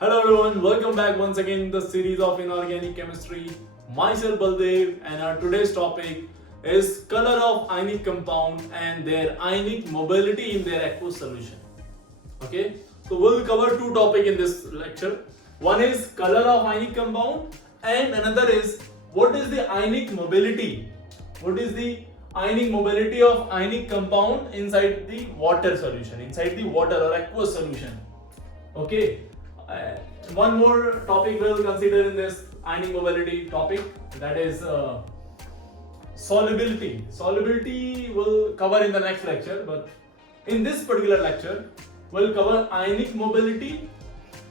Hello everyone, welcome back once again in the series of inorganic chemistry. Myself Baldev and our today's topic is color of ionic compound and their ionic mobility in their aqueous solution. Okay, so we'll cover two topics in this lecture. One is color of ionic compound and another is what is the ionic mobility. What is the ionic mobility of ionic compound inside the water solution, inside the water or aqueous solution. Okay, one more topic we'll consider in this ionic mobility topic, that is solubility. Solubility we'll cover in the next lecture, but in this particular lecture we'll cover ionic mobility,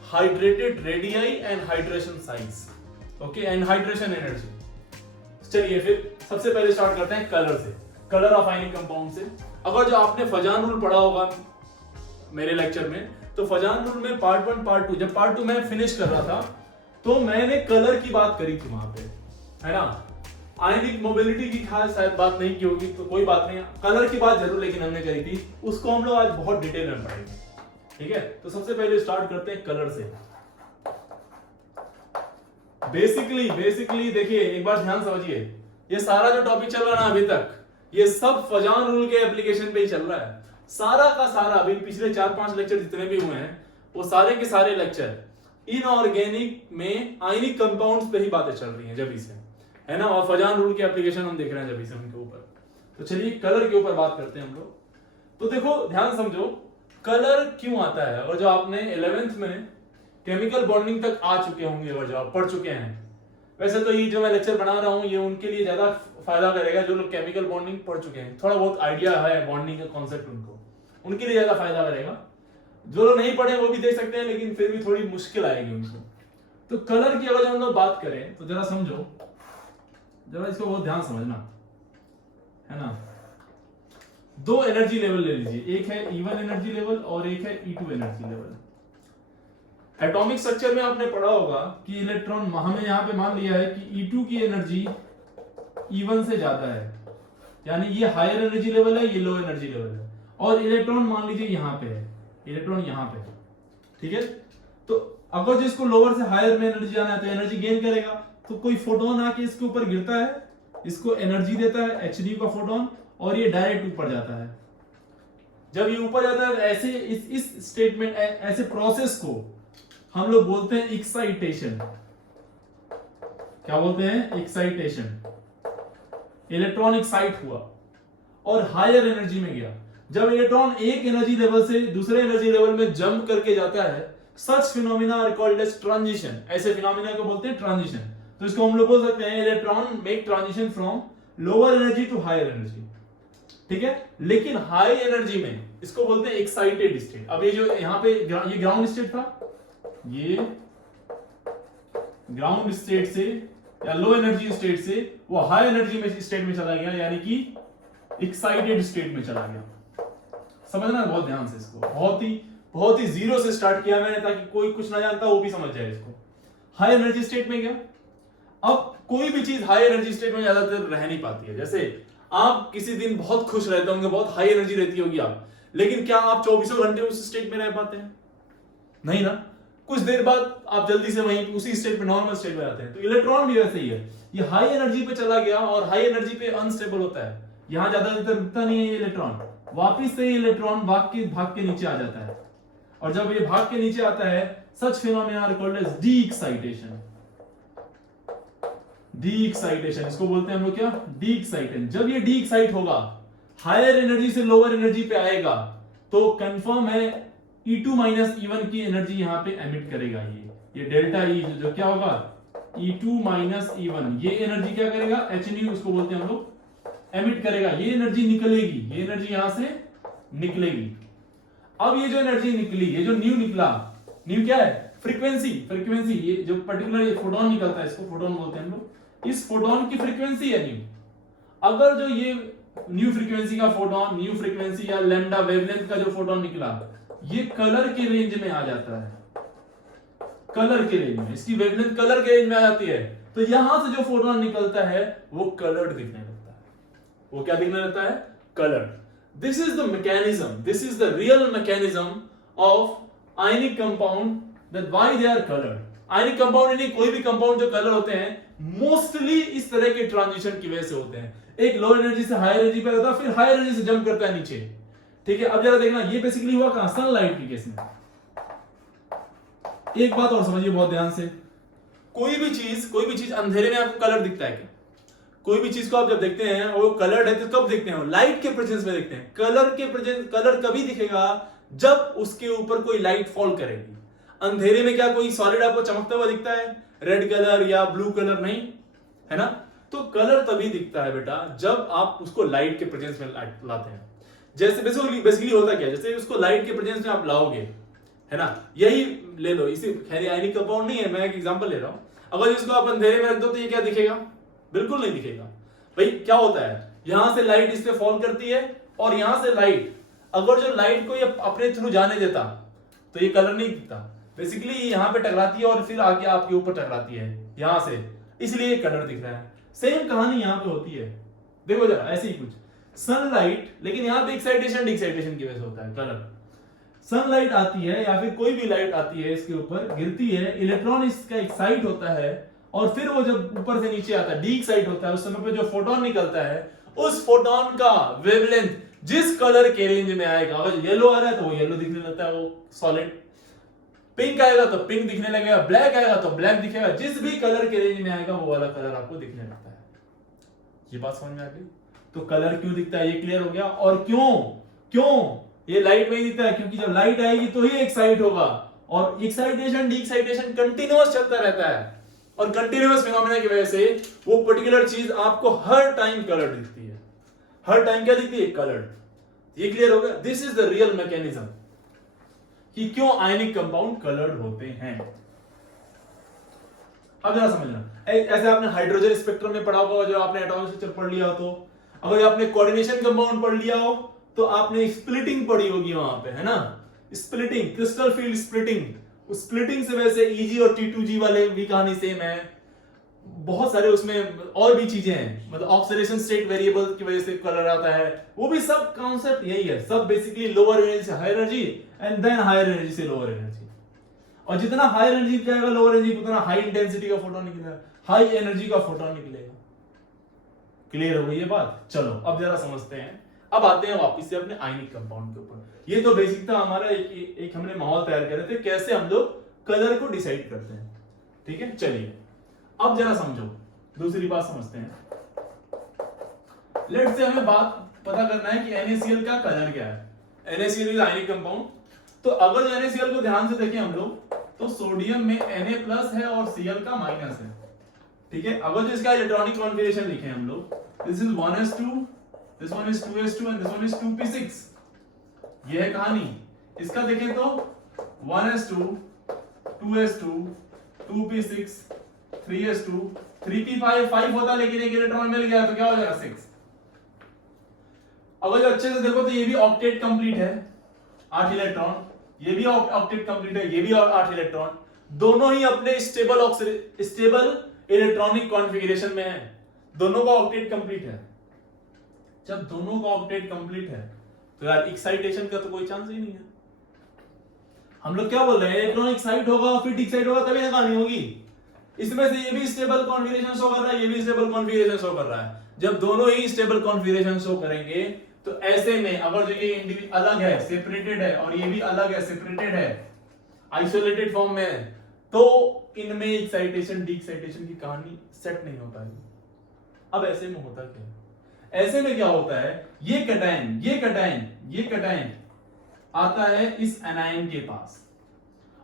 hydrated radii and hydration size. Okay, and hydration energy. चलिए फिर सबसे पहले start करते हैं colour से, colour of ionic compound से। अगर जो आपने फजान रूल पढ़ा होगा मेरे लेक्चर में, तो फजान रूल में पार्ट 1 पार्ट 2, जब पार्ट 2 मैं फिनिश कर रहा था तो मैंने कलर की बात करी थी वहां पे, है ना। आयनिक मोबिलिटी की खास शायद बात नहीं की होगी, तो कोई बात नहीं, कलर की बात जरूर लेकिन हमने करी थी, उसको हम लोग आज बहुत डिटेल में पढ़ेंगे। ठीक है, तो सबसे पहले स्टार्ट करते हैं कलर से। बेसिकली देखिए, एक बार ध्यान समझिए, ये सारा जो टॉपिक चल रहा है ना अभी तक, ये सब फजान रूल के एप्लीकेशन पे ही चल रहा है। सारा का सारा अभी पिछले 4-5 लेक्चर जितने भी हुए हैं, वो सारे के सारे लेक्चर इनऑर्गेनिक में आयनिक कंपाउंड्स पे ही बातें चल रही हैं जब से, है ना। और फजान रूल के एप्लीकेशन हम देख रहे हैं जब से उनके ऊपर। तो चलिए कलर के ऊपर बात करते हैं हम लोग। तो देखो, ध्यान समझो, कलर क्यों आता है। अगर जो आपने 11th में केमिकल बॉन्डिंग तक आ चुके होंगे, अगर जो आप पढ़ चुके हैं, वैसे तो ये जो मैं लेक्चर बना रहा हूँ ये उनके लिए ज्यादा फायदा करेगा जो लोग केमिकल बॉन्डिंग पढ़ चुके हैं, थोड़ा बहुत आइडिया है बॉन्डिंग का कॉन्सेप्ट, उनके लिए ज्यादा फायदा करेगा। जो लोग नहीं पढ़े वो भी देख सकते हैं, लेकिन फिर भी थोड़ी मुश्किल आएगी उनको। तो कलर की अगर हम लोग बात करें तो जरा समझो, जरा इसको बहुत ध्यान समझना, है ना। दो एनर्जी लेवल ले लीजिए, एक है E1 एनर्जी लेवल और एक है E2 energy level. Atomic structure में आपने पढ़ा होगा कि इलेक्ट्रॉन, हमें यहाँ पे मान लिया है कि E2 की एनर्जी E1 से ज्यादा है, यानी ये हायर एनर्जी लेवल है, ये लो एनर्जी लेवल है, और इलेक्ट्रॉन मान लीजिए यहाँ पे है, इलेक्ट्रॉन यहाँ पे है। ठीक है, तो अगर जिसको लोअर से हायर में एनर्जी आना है तो एनर्जी गेन करेगा, तो कोई फोटोन आके इसके ऊपर गिरता है, इसको एनर्जी देता है Hd का फोटोन, और ये डायरेक्ट ऊपर जाता है। जब ये ऊपर जाता है, ऐसे इस स्टेटमेंट, ऐसे प्रोसेस को हम लोग बोलते हैं एक्साइटेशन। क्या बोलते हैं? एक्साइटेशन। इलेक्ट्रॉन एक्साइट हुआ और हायर एनर्जी में गया। जब इलेक्ट्रॉन एक एनर्जी लेवल से दूसरे एनर्जी लेवल में जंप करके जाता है, such phenomena are called as transition. ऐसे फिनोमिना को बोलते हैं ट्रांजिशन। तो इसको हम लोग बोल सकते हैं electron make transition from lower energy to higher energy. ठीक है, लेकिन हाई एनर्जी में इसको बोलते हैं एक्साइटेड स्टेट। अब ये जो यहाँ पे ये ग्राउंड स्टेट था, ये ग्राउंड स्टेट से या लो एनर्जी स्टेट से वो हाई एनर्जी में स्टेट में चला गया, यानी कि एक्साइटेड स्टेट में चला गया। समझना बहुत ध्यान से इसको, बहुत ही जीरो से स्टार्ट किया मैंने, ताकि कोई कुछ ना जानता वो भी समझ जाए इसको। हाई एनर्जी स्टेट में गया। अब कोई भी चीज हाई एनर्जी स्टेट में ज्यादातर रह नहीं पाती है। जैसे आप किसी दिन बहुत खुश रहते होंगे, बहुत हाई एनर्जी रहती होगी आप, लेकिन क्या आप 24 घंटे उस स्टेट में रह पाते हैं? नहीं ना। कुछ देर बाद आप जल्दी से वहीं उसी स्टेट में, नॉर्मल स्टेट में आते हैं। तो इलेक्ट्रॉन भी वैसे ही है, ये हाई एनर्जी पे चला गया और हाई एनर्जी पे अनस्टेबल होता है, यहां ज्यादा देर रुकता नहीं है ये इलेक्ट्रॉन, वापिस से इलेक्ट्रॉन भाग के नीचे आ जाता है। और जब ये भाग के नीचे आता है, such phenomena are called as de excitation. De excitation, इसको बोलते हैं हम लोग क्या? De excitation. जब ये डी एक्साइट होगा, हायर एनर्जी से लोअर एनर्जी पे आएगा, तो कंफर्म है E2 माइनस E1 की एनर्जी यहाँ पे एमिट करेगा। ये डेल्टा E जो क्या होगा, E2 माइनस E1, ये एनर्जी क्या करेगा? Hν, उसको बोलते हैं हम लोग, एमिट करेगा। ये एनर्जी निकलेगी, ये एनर्जी यहां से निकलेगी। अब ये जो एनर्जी निकली, ये जो न्यू निकला, न्यू क्या है? फ्रीक्वेंसी। ये जो पर्टिकुलर ये फोटोन निकलता है, इसको फोटोन बोलते हैं हम लोग, इस फोटोन की फ्रीक्वेंसी है न्यू। अगर जो ये न्यू फ्रीक्वेंसी का फोटोन, न्यू फ्रीक्वेंसी या लैम्डा वेवलेंथ का जो फोटोन निकला, ये कलर के रेंज में आ जाता है। कलर के रेंज में, इसकी वेवलेंथ कलर के रेंज में आ जाती है, तो यहां से जो फोटोन निकलता है वो कलर्ड दिखने लगता है। वो क्या दिखने लगता है? Coloured. This is the mechanism, this is the real mechanism of ionic compound that why they are colored. Ionic compound यानी कोई भी कंपाउंड जो कलर होते हैं मोस्टली इस तरह के ट्रांजिशन की वजह से होते हैं। एक लो एनर्जी से हाई एनर्जी पे आता है, फिर हाई एनर्जी से जंप करता है नीचे। ठीक है, अब जरा देखना ये बेसिकली हुआ कहां, सनलाइट के केस में। एक बात और समझिए बहुत ध्यान से, कोई भी चीज अंधेरे में आपको कलर दिखता है क्या? कोई भी चीज को आप जब देखते हैं और वो कलर्ड है तो कब देखते हैं? लाइट के प्रेजेंस में देखते हैं। कलर कभी दिखेगा जब उसके ऊपर कोई लाइट फॉल करेगी। अंधेरे में क्या कोई सॉलिड आपको चमकता हुआ दिखता है? रेड कलर या ब्लू कलर नहीं, है ना? तो कलर तभी दिखता है बेटा जब आप उसको लाइट के प्रेजेंस में लाते हैं। जैसे बेसिकली होता क्या है, जैसे उसको लाइट के प्रेजेंस में आप लाओगे, है ना? यही ले लो, इसी खैर आयनिक कंपाउंड नहीं है, मैं एक एग्जांपल ले रहा हूं। अगर इसको आप अंधेरे में रख दो तो ये क्या दिखेगा? बिल्कुल नहीं दिखेगा। भाई क्या होता है, यहां से लाइट इस पे फॉल करती है और यहां से लाइट, अगर जो लाइट को ये अपने थ्रू जाने देता तो ये कलर नहीं दिखता। बेसिकली यहां पे टकराती है और फिर आके आपके ऊपर टकराती है यहां से, इसलिए ये कलर दिख रहा है। सेम कहानी यहां पे होती है, देखो जरा ऐसे ही कुछ सनलाइट, लेकिन यहां पे एक्साइटेशन डिक्साइटेशन की वजह से होता है कलर। सनलाइट आती है या फिर कोई भी लाइट आती है, इसके ऊपर गिरती है, इलेक्ट्रॉन इसका एक्साइट होता है और फिर वो जब ऊपर से नीचे आता है डी एक्साइट होता है, उस समय पे जो फोटोन निकलता है उस फोटोन का वेवलेंथ जिस कलर के रेंज में आएगा, अगर येलो आ रहा है तो वो येलो दिखने लगता है, वो सॉलिड। पिंक आएगा तो पिंक दिखने लगेगा, ब्लैक आएगा तो ब्लैक दिखेगा, जिस भी कलर के रेंज में आएगा वो वाला कलर आपको दिखने लगता है। ये बात समझ में आ गई? तो कलर क्यों दिखता है ये क्लियर हो गया। और क्यों ये लाइट में ही दिखता है? क्योंकि जब लाइट आएगी तो ही एक्साइट होगा, और एक्साइटेशन डी एक्साइटेशन कंटिन्यूअस चलता रहता है, और कंटिन्यूअस फिनोमेना की वजह से वो पर्टिकुलर चीज आपको हर टाइम कलर दिखती है। हर टाइम क्या दिखती है? कलर्ड। ये क्लियर हो गया? This is the real mechanism कि क्यों आयनिक कंपाउंड कलर्ड होते हैं। अब जरा समझना, ऐसे आपने हाइड्रोजन स्पेक्ट्रम में पढ़ा होगा, जो आपने एटॉमिक स्ट्रक्चर पढ़ लिया हो, तो अगर आपने कोऑर्डिनेशन कंपाउंड पढ़ लिया हो तो आपने स्प्लिटिंग पढ़ी होगी वहां पे, है ना? Splitting, crystal field splitting. उस स्प्लिटिंग से वैसे Eg और T2G वाले भी कहानी सेम है, बहुत सारे उसमें और भी चीजें हैं, मतलब ऑक्सीडेशन स्टेट वेरिएबल की वजह से कलर आता है, वो भी सब कॉन्सेप्ट यही है। सब बेसिकली लोअर एनर्जी से higher energy and then higher energy से लोअर एनर्जी, और जितना हायर एनर्जी जाएगा लोअर एनर्जी उतना हाई इंटेंसिटी का फोटोन निकलेगा, हाई एनर्जी का फोटोन निकलेगा। क्लियर हो गई ये बात? चलो अब जरा समझते हैं। अब आते हैं वापस से अपने आयनिक कंपाउंड के ऊपर। ये तो बेसिक था हमारा, एक हमने माहौल तैयार कर रहे थे कैसे हम लोग कलर को डिसाइड करते हैं। ठीक है, चलिए अब जरा समझो, दूसरी बात समझते हैं। लेट्स से हमें बात पता करना है कि NaCl का कलर क्या है। NaCl is ionic compound. तो अगर NaCl को ध्यान से देखें हम लोग, तो सोडियम में Na+ है और Cl का माइनस है। ठीक है, अगर जो इसका इलेक्ट्रॉनिक कॉन्फ़िगरेशन लिखे हम लोग, this is 1s2, this one is 2s2 and this one is 2p6। ये है कहानी। इसका देखें तो 1s2, 2s2, 2p6, 3s2, 3p5, 5 होता लेकिन एक इलेक्ट्रॉन मिल गया तो क्या हो जाएगा 6। अगर जो अच्छे से देखो तो ये भी ऑक्टेट कंप्लीट है, 8 इलेक्ट्रॉन, ये भी ऑक्टेट कंप्लीट है, ये भी 8 इलेक्ट्रॉन, दोनों ही अपने स्टेबल इलेक्ट्रॉनिक कॉन्फ़िगरेशन में है, दोनों का ऑक्टेट कंप्लीट है। जब दोनों का ऑक्टेट कंप्लीट है तो यार एक्साइटेशन का तो कोई चांस ही नहीं है। हम लोग क्या बोल रहे हैं, इलेक्ट्रॉन एक्साइट होगा फिर डिक्साइट होगा तभी कहानी होगी। इसमें से ये भी स्टेबल कॉन्फ़िगरेशन शो कर रहा है, ये भी स्टेबल कॉन्फ़िगरेशन शो कर रहा है। जब दोनों ही स्टेबल कॉन्फ़िगरेशन शो करेंगे तो ऐसे में अगर जो ये इंडिविजुअल अलग है, सेपरेटेड है, और ये भी अलग है, सेपरेटेड है, आइसोलेटेड फॉर्म में है, तो इनमें एक्साइटेशन डी एक्साइटेशन की कहानी सेट नहीं हो पाएगी। अब ऐसे में होता क्या है? ऐसे में क्या होता है, ये कटायन आता है इस एनायन के पास,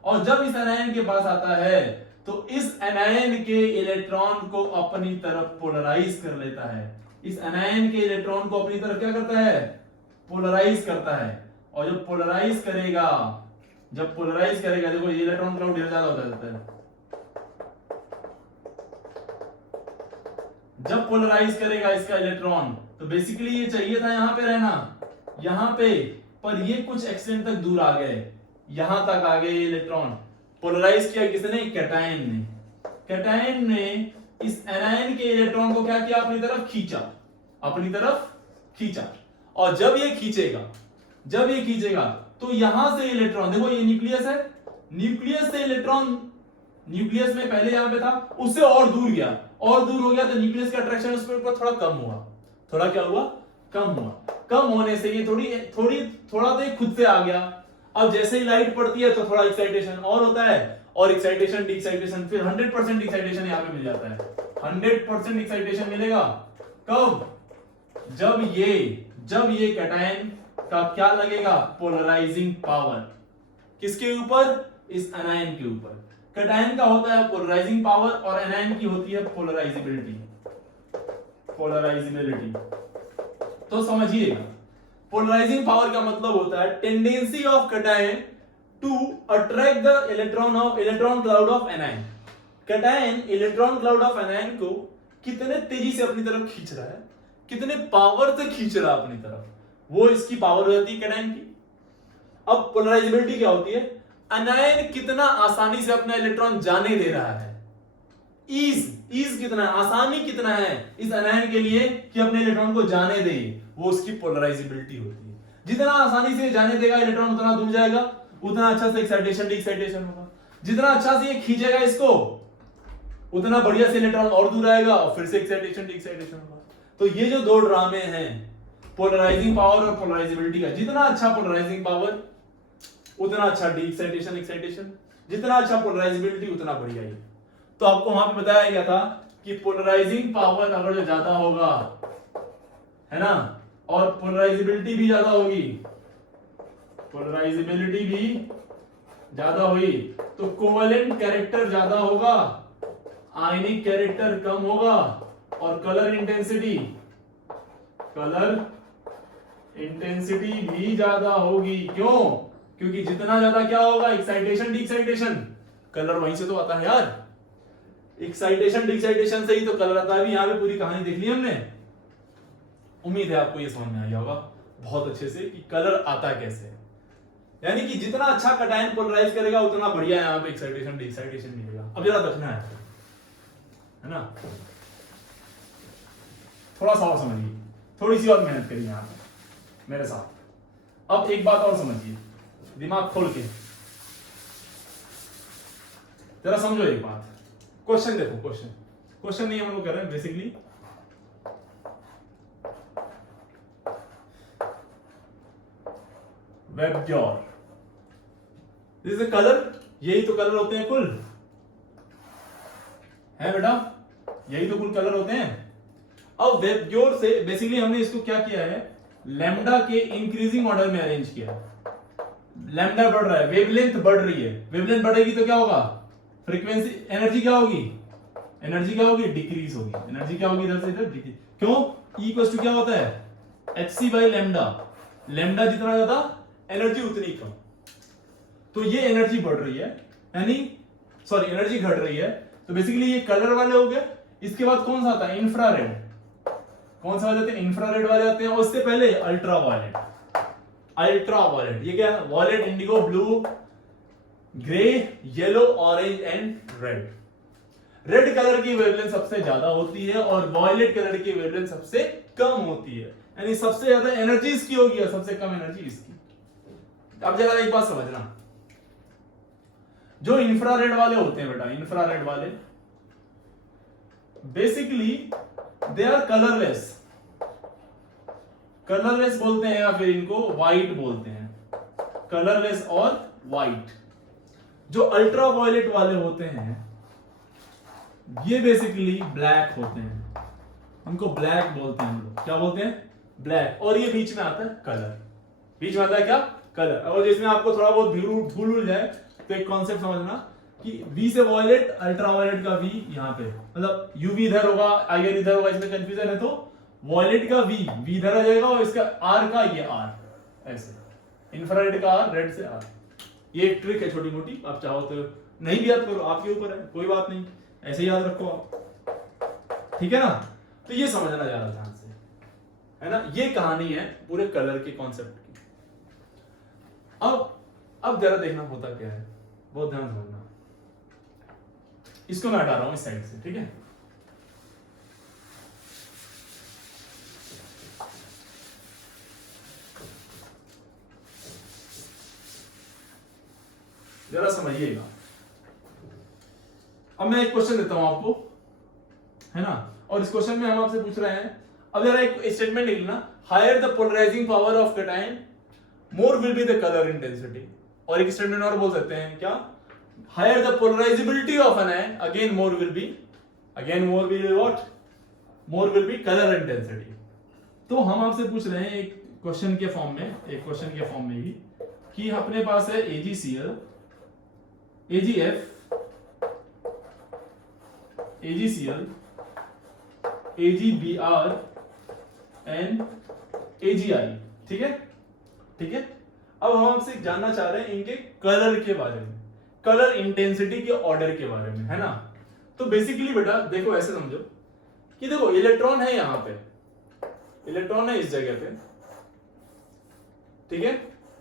और जब इस एनायन के पास आता है तो इस एनायन के इलेक्ट्रॉन को अपनी तरफ पोलराइज कर लेता है। इस एनायन के इलेक्ट्रॉन को अपनी तरफ क्या करता है? पोलराइज करता है। और जब पोलराइज करेगा देखो ये इलेक्ट्रॉन क्लाउड ढेर ज्यादा होता जाता है। जब पोलराइज करेगा इसका इलेक्ट्रॉन तो बेसिकली ये चाहिए था यहां पे रहना, यहां पे, पर ये कुछ एक्सटेंट तक दूर आ गए, यहां तक आ गए इलेक्ट्रॉन। पोलराइज किया किसने? कैटायन ने इस एनायन के इलेक्ट्रॉन को क्या किया? अपनी तरफ खींचा। और जब ये खींचेगा तो यहां से इलेक्ट्रॉन, देखो ये न्यूक्लियस है, न्यूक्लियस से इलेक्ट्रॉन, न्यूक्लियस में पहले यहां पे था, उससे और दूर गया, और दूर हो गया तो न्यूक्लियस का अट्रैक्शन उस पर थोड़ा कम हुआ, थोड़ा क्या हुआ, कम हुआ। कम होने से ये थोड़ा तो ये खुद से आ गया। अब जैसे ही लाइट पड़ती है तो थोड़ा एक्साइटेशन और होता है, और एक्साइटेशन डी एक्साइटेशन, फिर 100% एक्साइटेशन यहां पे मिल जाता है। 100% एक्साइटेशन मिलेगा कब, जब ये कैटायन का क्या लगेगा, पोलराइजिंग पावर, किसके ऊपर, इस एनायन के ऊपर। कैटायन का होता है पोलराइजिंग पावर और एनायन की होती है पोलराइजिबिलिटी। तो समझिएगा, पोलराइजिंग पावर का मतलब होता है tendency of cation to attract the electron cloud of anion. Cation electron cloud of anion को कितने तेजी से अपनी तरफ खींच रहा है, कितने पावर से खींच रहा है अपनी तरफ, वो इसकी पावर हो जाती है कैटायन की। अब पोलराइजिबिलिटी क्या होती है, एनायन कितना आसानी से अपना इलेक्ट्रॉन जाने दे रहा है, ईज कितना है, आसानी कितना है इस एनायन के लिए कि अपने इलेक्ट्रॉन को जाने दे, वो उसकी पोलराइजिबिलिटी होती है। जितना आसानी से जाने देगा इलेक्ट्रॉन उतना दूर जाएगा, उतना अच्छा से एक्साइटेशन डी एक्साइटेशन होगा। जितना अच्छा से ये खींचेगा इसको, उतना बढ़िया से इलेक्ट्रॉन और दूर आएगा और फिर से एक्साइटेशन डी एक्साइटेशन होगा। तो ये जो दो ड्रामे हैं पोलराइजिंग पावर और पोलराइजिबिलिटी का, जितना अच्छा पोलराइजिंग पावर उतना अच्छा डी एक्साइटेशन, जितना अच्छा पोलराइजिबिलिटी उतना बढ़िया ही। तो आपको वहां पे बताया गया था कि पोलराइजिंग पावर अगर जो ज्यादा होगा, है ना, और पोलराइजिबिलिटी भी ज्यादा होगी, पोलराइजिबिलिटी भी ज्यादा हुई तो कोवेलेंट कैरेक्टर ज्यादा होगा, आयनिक कैरेक्टर कम होगा, और कलर इंटेंसिटी भी ज्यादा होगी। क्यों? क्योंकि जितना ज्यादा क्या होगा, एक्साइटेशन डी एक्साइटेशन, कलर वहीं से तो आता है यार, एक्साइटेशन डी एक्साइटेशन से ही तो कलर आता है। अभी यहां पे पूरी कहानी देख ली हमने, उम्मीद है आपको ये समझ में आ गया होगा बहुत अच्छे से कि कलर आता कैसे। यानी कि जितना अच्छा कैटायन पोलराइज करेगा उतना बढ़िया यहां पे एक्साइटेशन डी एक्साइटेशन मिलेगा। अब जरा देखना है ना, थोड़ा सा और समझिए, थोड़ी सी और मेहनत करिए यहां पे मेरे साथ। अब एक बात और समझिए, दिमाग खोल के जरा समझो एक बात। क्वेश्चन देखो, क्वेश्चन नहीं हम लोग कर रहे हैं basically, VIBGYOR, this is colour, यही तो कलर होते हैं कुल, है बेटा, यही तो कुल कलर होते हैं। अब वेबग्योर से बेसिकली हमने इसको क्या किया है, लैम्डा के इंक्रीजिंग ऑर्डर में अरेंज किया। लैम्डा बढ़ रहा है, वेवलेंथ बढ़ रही है, वेवलेंथ बढ़ेगी तो क्या होगा, फ्रीक्वेंसी, एनर्जी क्या होगी, डिक्रीज होगी। एनर्जी क्या होगी, इधर से इधर डिक्रीज। क्यों? E इक्वल्स टू क्या होता है, hc बाई लैम्डा, लैम्डा जितना ज्यादा एनर्जी उतनी कम। तो ये एनर्जी बढ़ रही है, यानी सॉरी एनर्जी घट रही है। तो बेसिकली ये कलर वाले हो गए। इसके बाद कौन सा आता है, इंफ्रारेड, कौन सा आ जाते हैं, इंफ्रारेड वाले आते हैं। और उससे पहले अल्ट्रावायलेट, ये क्या है, violet, indigo, blue, grey, yellow, orange and red. Red colour की वेवलेंथ सबसे ज्यादा होती है और वॉयलेट कलर की वेवलेंथ सबसे कम होती है, यानी सबसे ज्यादा एनर्जी इसकी होगी और सबसे कम एनर्जी इसकी। अब जरा एक बात समझना, जो इंफ्रारेड वाले होते हैं बेटा, इंफ्रारेड वाले बेसिकली दे आर कलरलेस बोलते हैं, या फिर इनको व्हाइट बोलते हैं, कलरलेस और व्हाइट। जो अल्ट्रा वायलेट वाले होते हैं ये बेसिकली ब्लैक होते हैं, उनको ब्लैक बोलते हैं हम लोग, क्या बोलते हैं, ब्लैक। और ये बीच में आता है कलर, बीच में आता है क्या, कलर। और जिसमें आपको थोड़ा बहुत भूल जाए तो एक कॉन्सेप्ट समझना कि V से वॉयलेट, अल्ट्रा वॉयलेट का V यहाँ पे, मतलब UV इधर होगा, IR इधर होगा, इसमें कंफ्यूजन है तो वॉयलेट का V इधर आ जाएगा और इसका R का ये R, ऐसे इंफ्रारेड का R, रेड से R। ये एक ट्रिक है छोटी मोटी, आप चाहो तो नहीं भी याद करो, आपके ऊपर है, कोई बात नहीं, ऐसे याद रखो आप, ठीक है ना। तो ये समझना ज्यादा ध्यान से, है ना, ये कहानी है पूरे कलर के कॉन्सेप्ट की। अब जरा देखना होता क्या है, बहुत ध्यान समझना। इसको मैं हटा रहा हूं इस साइड से, ठीक है। जरा समझिएगा। अब मैं एक क्वेश्चन देता हूं आपको, है ना, और इस क्वेश्चन में हम आपसे पूछ रहे हैं, अब जरा एक स्टेटमेंट लिख लेना, higher the polarising power of cation more will be the colour intensity. और एक स्टेटमेंट और बोल सकते हैं क्या, higher the polarisability of anion again more will be what, more will be colour intensity. तो हम आपसे पूछ रहे हैं एक क्वेश्चन के फॉर्म में ही कि अपने पास है AgCl, AgF, AgCl, AgBr and AgI, ठीक है। अब हम आपसे जानना चाह रहे हैं इनके कलर के बारे में, कलर इंटेंसिटी के ऑर्डर के बारे में, है ना। तो बेसिकली बेटा देखो, ऐसे समझो कि देखो इलेक्ट्रॉन है यहां पे, इलेक्ट्रॉन है इस जगह पे, ठीक है।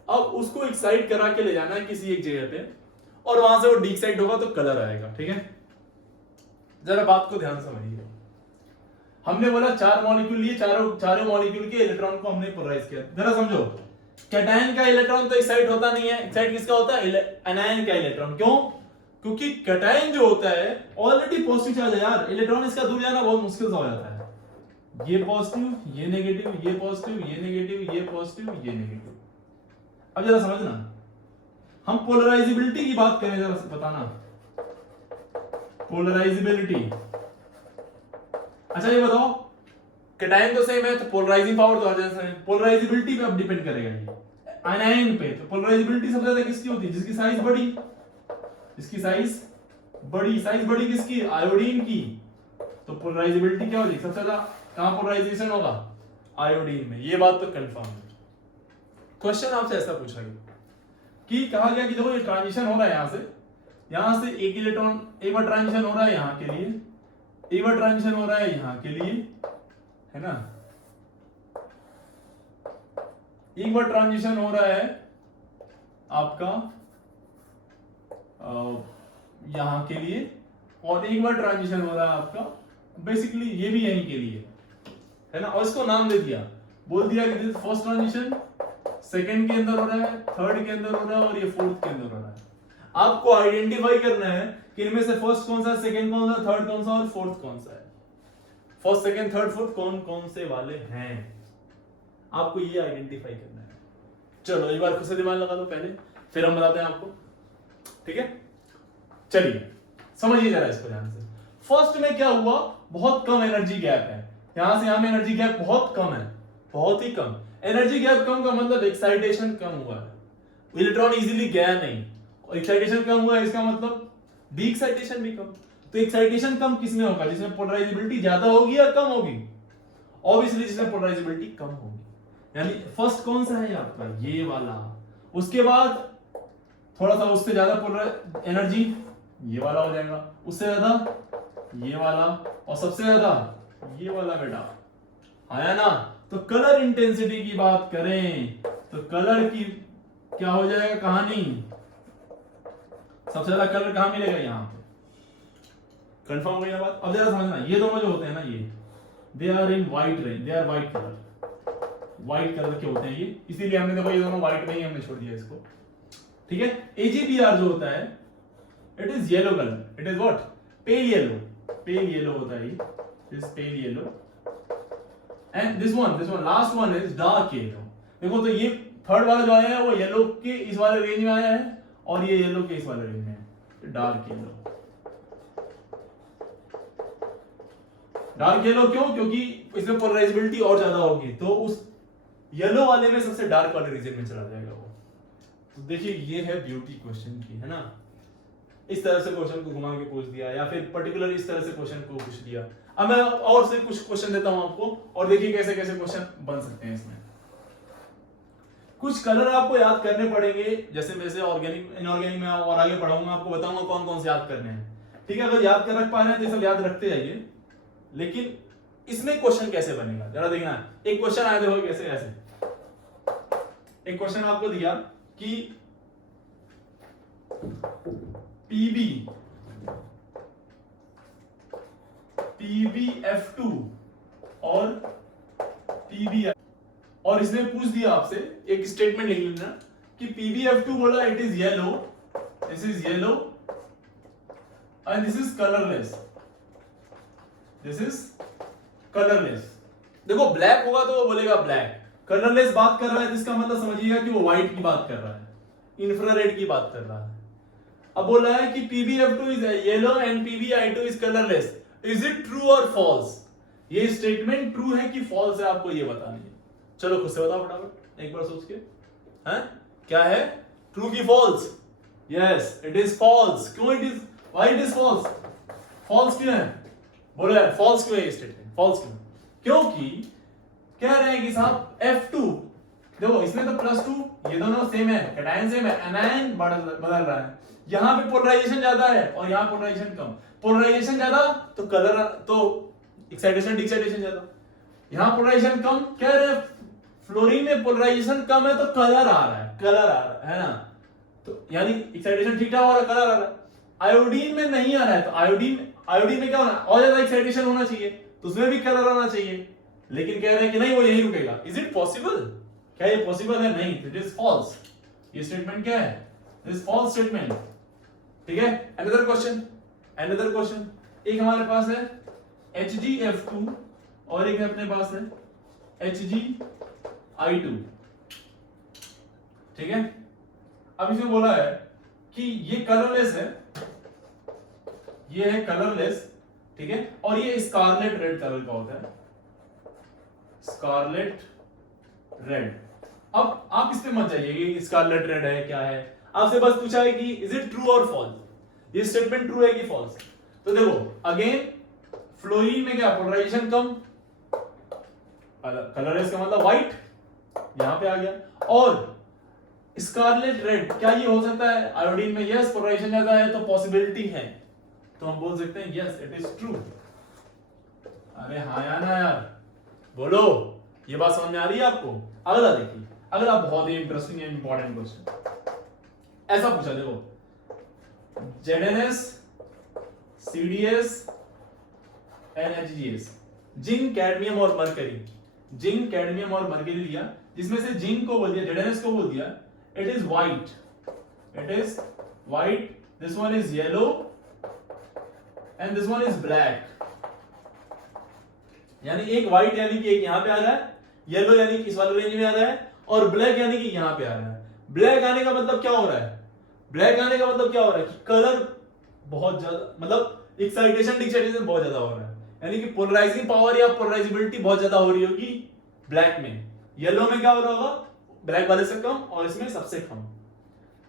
अब उसको एक्साइट करा के ले जाना है किसी एक जगह पे, और वहां से वो डीएक्साइट होगा तो कलर आएगा, ठीक है। जरा बात को ध्यान समझिए, हमने बोला 4 मॉलिक्यूल लिए, चारों मॉलिक्यूल के इलेक्ट्रॉन को हमने पोलराइज किया। जरा समझो, कैटायन का इलेक्ट्रॉन तो एक्साइट होता नहीं है, एक्साइट किसका होता है, एनायन का इलेक्ट्रॉन। क्यों? क्योंकि कैटायन जो होता है ऑलरेडी पॉजिटिव चार्ज है यार, इलेक्ट्रॉन इसका दूर जाना बहुत मुश्किल सा हो जाता है। ये पॉजिटिव, ये नेगेटिव, ये पॉजिटिव, ये नेगेटिव, ये पॉजिटिव, ये नेगेटिव। अब जरा समझना, हम पोलराइजिबिलिटी की बात करें, जरा बताना पोलराइजिबिलिटी। अच्छा ये बताओ, कैटायन तो सेम है तो पोलराइजिंग पावर तो हर जगह सेम, पोलराइजिबिलिटी पे अब डिपेंड करेगा ये आयन पे। तो पोलराइजिबिलिटी सबसे ज्यादा किसकी होती है, जिसकी साइज बड़ी, इसकी साइज बड़ी किसकी, आयोडीन की। तो पोलराइजिबिलिटी क्या होगी सबसे ज्यादा, कहां पोलराइजेशन होगा, आयोडीन में। ये बात तो कंफर्म है। क्वेश्चन आपसे ऐसा पूछा गया कि कहा गया कि देखो ये ट्रांजिशन हो रहा है, यहां से एक इलेक्ट्रॉन, एक बार ट्रांजिशन हो रहा है यहां के लिए, एक बार ट्रांजिशन हो रहा है यहां के लिए, है ना, एक बार ट्रांजिशन हो रहा है आपका यहां के लिए, और एक बार ट्रांजिशन हो रहा है आपका बेसिकली ये भी यहीं के लिए, है ना। और इसको नाम दे दिया, बोल दिया कि फर्स्ट ट्रांजिशन सेकंड के अंदर हो रहा है, थर्ड के अंदर हो रहा है, और ये फोर्थ के अंदर हो रहा है। आपको आइडेंटिफाई करना है कि इनमें से फर्स्ट कौन सा है, सेकंड कौन सा, थर्ड कौन सा और फोर्थ कौन सा है। फर्स्ट सेकंड थर्ड फोर्थ कौन कौन से वाले हैं, आपको ये आइडेंटिफाई करना है। चलो एक बार खुद से दिमाग लगा दो पहले, फिर हम बताते हैं आपको, ठीक है। चलिए समझिए जरा इसको ध्यान से। फर्स्ट में क्या हुआ, बहुत कम एनर्जी गैप है, यहां से यहां में एनर्जी गैप बहुत कम है, बहुत ही कम। एनर्जी गैप कम का मतलब एक्साइटेशन कम हुआ है, इलेक्ट्रॉन इजीली गया नहीं, और एक्साइटेशन कम हुआ है इसका मतलब डी एक्साइटेशन भी कम। तो एक्साइटेशन कम किसमें होगा, जिसमें पोलराइजिबिलिटी ज्यादा होगी या कम होगी, ऑब्वियसली जिसमें पोलराइजिबिलिटी कम होगी। यानी फर्स्ट कौन सा है आपका, ये वाला। उसके बाद थोड़ा सा उससे ज्यादा एनर्जी ये वाला हो जाएगा, उससे ज्यादा ये वाला, और सबसे ज्यादा ये वाला बेटा, आया ना। तो कलर इंटेंसिटी की बात करें तो कलर की क्या हो जाएगा कहानी, सबसे ज्यादा कलर कहां मिलेगा, यहां पे। कंफर्म हो गई ना बात। अब जरा समझना, ये दोनों जो होते हैं ना, ये they are in white range, they are white colour, white colour के होते हैं ये, इसीलिए हमने देखो ये दोनों व्हाइट में ही हमने छोड़ दिया इसको, ठीक है। AgBr जो होता है it is yellow colour, it is what, pale yellow होता है, is pale yellow. And this one last one is dark yellow. देखो तो ये थर्ड वाला जो आया है वो येलो के इस वाले रेंज में आया है, और ये येलो के इस वाले रेंज में है, डार्क येलो। डार्क येलो क्यों, क्योंकि इसमें पोलराइजिबिलिटी और ज्यादा होगी, तो उस येलो वाले में सबसे डार्क वाले रीजन में चला जाएगा वो। तो देखिए ये है ब्यूटी क्वेश्चन की, है ना। इस तरह से क्वेश्चन को घुमा के पूछ दिया, या फिर पर्टिकुलर इस तरह से क्वेश्चन को पूछ दिया। अब मैं और से कुछ क्वेश्चन देता हूं आपको, और देखिए कैसे कैसे क्वेश्चन बन सकते हैं इसमें। कुछ कलर आपको याद करने पड़ेंगे, जैसे वैसे ऑर्गेनिक इनऑर्गेनिक में और आगे पढ़ाऊंगा, आपको बताऊंगा कौन कौन से याद करने हैं, ठीक है। अगर याद कर रख पा रहे हैं तो ये सब याद रखते जाइए, लेकिन इसमें क्वेश्चन कैसे बनेगा जरा देखना। एक क्वेश्चन आया देखो कैसे ऐसे, एक क्वेश्चन आपको दिया कि PbF2 और PbI, और इसने पूछ दिया आपसे, एक स्टेटमेंट लिख लेना कि PbF2 बोला it is yellow this is yellow and this is colorless. This is colorless. देखो ब्लैक होगा तो वो बोलेगा ब्लैक, कलरलेस बात कर रहा है जिसका मतलब समझिएगा कि वो व्हाइट की बात कर रहा है, इंफ्रारेड की बात कर रहा है। अब बोल रहा है कि PbF2 is yellow and PbI2 is colourless, is it true और फॉल्स? ये स्टेटमेंट ट्रू है कि फॉल्स है, आपको ये बतानी है। चलो खुद से बताओ फटाफट एक बार सोच के, हैं क्या है, ट्रू की false? Yes it is false. क्यों it is, why it is false? False क्यों है? बोलो यार फॉल्स क्यों है ये स्टेटमेंट, फॉल्स क्यों? क्योंकि कह रहे हैं कि साहब F2 देखो इसमें तो +2, ये दोनों सेम है, कैटायन सेम है, एनायन बदल रहा है। यहां पे पोलराइजेशन ज्यादा है और यहां पोलराइजेशन कम। पोलराइजेशन ज्यादा तो कलर, तो एक्साइटेशन डिक्साइटेशन ज्यादा। यहां पोलराइजेशन कम, कह रहे हैं फ्लोरीन में पोलराइजेशन कम है तो कलर आ रहा है, कलर आ रहा है ना, तो यानी एक्साइटेशन ठीक ठाक हो रहा है, कलर आ रहा है। आयोडीन में नहीं आ रहा है, तो आयोडीन में क्या होना, और ज्यादा एक्साइटेशन होना चाहिए, तो उसमें भी कलर आना चाहिए, लेकिन कह रहे हैं कि नहीं वो यही रुकेगा। Is it possible? क्या ये पॉसिबल है? नहीं, इट इज फॉल्स। ये स्टेटमेंट क्या है? It is false statement. ठीक है, अनदर क्वेश्चन, अनदर क्वेश्चन। एक हमारे पास है HgF2 और एक अपने पास है HgI2। ठीक है, अब इसमें बोला है कि ये कलरलेस है, ये है कलरलेस, ठीक है, और ये स्कारलेट रेड कलर का होता है, स्कारलेट रेड। अब आप इस पे मत जाइए कि स्कारलेट रेड है क्या है, आपसे बस पूछा है कि इज इट ट्रू और फॉल्स, ये स्टेटमेंट ट्रू है कि फॉल्स। तो देखो अगेन फ्लोरीन में क्या, पोलराइजेशन कम, कलरलेस का मतलब व्हाइट, यहां पे आ गया। और स्कारलेट रेड, क्या ये हो सकता है? आयोडीन में यस पोलराइजेशन ज्यादा है तो पॉसिबिलिटी है, तो हम बोल सकते हैं यस इट इज ट्रू। अरे हाँ या ना यार, बोलो, ये बात समझ में आ रही है आपको? अगला देखिए, अगला बहुत ही इंटरेस्टिंग एंड इंपॉर्टेंट क्वेश्चन। ऐसा पूछा देखो, ZnS CDS NHGS, zinc cadmium और मरकरी, जिंक कैडमियम और मरकरी लिया, जिसमें से जिंक को बोल दिया, ZnS को बोल दिया it is white, it is white, this one is yellow and this one is black. यानी एक व्हाइट यानी कि एक यहां पे आ रहा है, येलो यानी कि इस वाले रेंज में आ रहा है, और ब्लैक यानी कि यहां पे आ रहा है। ब्लैक आने का मतलब क्या हो रहा है? ब्लैक आने का मतलब क्या हो रहा है कि कलर बहुत ज्यादा, मतलब एक्साइटेशन डिक्साइटेशन बहुत ज्यादा हो रहा है, यानी कि पोलराइजिंग पावर या पोलराइजिबिलिटी बहुत ज्यादा हो रही होगी ब्लैक में। येलो में क्या हो रहा होगा? ब्लैक वाले से कम, और इसमें सबसे कम।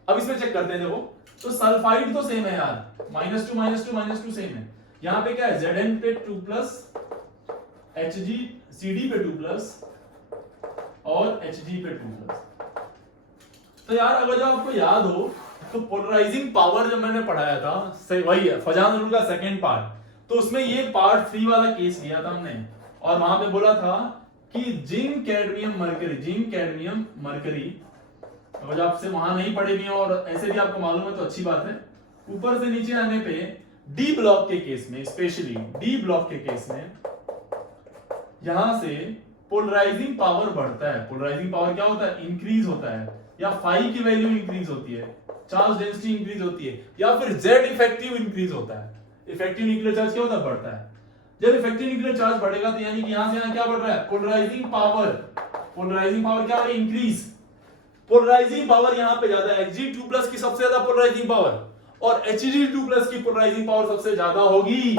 अब इसमें चेक करते हैं, देखो तो सल्फाइड तो सेम है यार, -2 सेम है। यहां पे क्या है? Zn पे 2+, HgCd पे 2+, और Hg पे 2+। तो यार अगर जब आपको याद हो तो पोलराइजिंग पावर जब मैंने पढ़ाया था, सही वही है फजान रूल का सेकंड पार्ट, तो उसमें ये पार्ट 3 वाला केस लिया था हमने, और वहां पे बोला था कि zinc cadmium mercury, zinc cadmium mercury, अगर आपसे वहां नहीं पढ़े भी और ऐसे भी आपको मालूम है तो अच्छी बात है। ऊपर से नीचे आने पे डी ब्लॉक के केस में, स्पेशली डी ब्लॉक के केस में, यहां से पोलराइजिंग पावर बढ़ता है। पोलराइजिंग पावर क्या होता है? इंक्रीज होता है, या फाई की वैल्यू इंक्रीज होती है, चार्ज डेंसिटी इंक्रीज होती है, या फिर जेड इफेक्टिव इंक्रीज होता है। इफेक्टिव न्यूक्लियर चार्ज क्या होता है? बढ़ता है। जब इफेक्टिव न्यूक्लियर चार्ज बढ़ेगा तो यानी कि यहां से यहां क्या बढ़ रहा है? पोलराइजिंग पावर, पोलराइजिंग पावर क्या हो रही है? इंक्रीज। पोलराइजिंग पावर यहां पे ज्यादा है, Hg2+ की सबसे ज्यादा पोलराइजिंग पावर, और Hg2+ की पोलराइजिंग पावर सबसे ज्यादा होगी,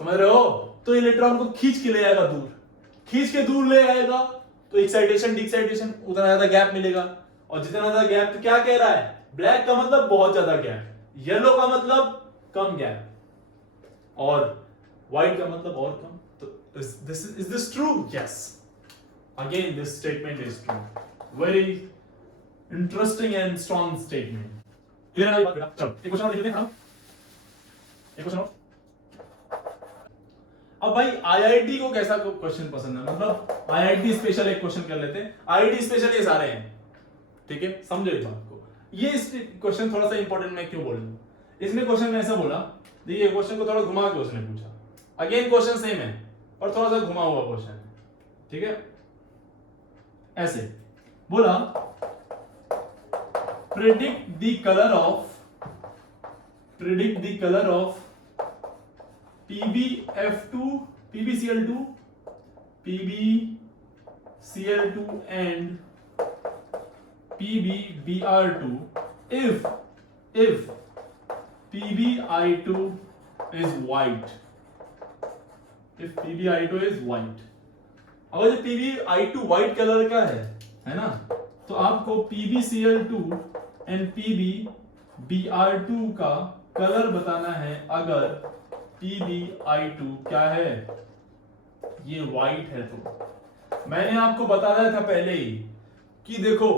समझ रहे हो? तो इलेक्ट्रॉन को खींच के ले आएगा दूर, खींच के दूर ले आएगा, तो एक्साइटेशन डिक्साइटेशन उतना ज्यादा गैप मिलेगा, और जितना ज्यादा गैप, तो क्या कह रहा है? ब्लैक का मतलब बहुत ज्यादा गैप, येलो का मतलब कम गैप, और व्हाइट का मतलब और कम। तो is this true? Yes. Again, this statement is true. Very interesting and strong statement. Clear है बात? चलो एक क्वेश्चन और देख लेते हैं हम, एक क्वेश्चन और। अब भाई आईआईटी को कैसा क्वेश्चन पसंद है, मतलब आईआईटी स्पेशल एक क्वेश्चन कर लेते हैं। आईआईटी स्पेशल ये सारे हैं, ठीक है, समझो इस बात को। ये क्वेश्चन थोड़ा सा इंपॉर्टेंट मैं क्यों बोल रहा हूं, इसमें क्वेश्चन में ऐसा बोला, देखिए क्वेश्चन को थोड़ा घुमा के उसने पूछा, अगेन क्वेश्चन सेम है और थोड़ा सा घुमा हुआ क्वेश्चन है, ठीक है। ऐसे बोला, predict the colour of predict the color of PbF2, PbCl2, PbCl2 and PbBr2 if PbI2 is white. If PbI2 is white, अगर जो PbI2 white कलर का है ना, तो आपको PbCl2 and PbBr2 का कलर बताना है। अगर PbI2 क्या है, ये white है। तो मैंने आपको बताया था पहले ही कि देखो,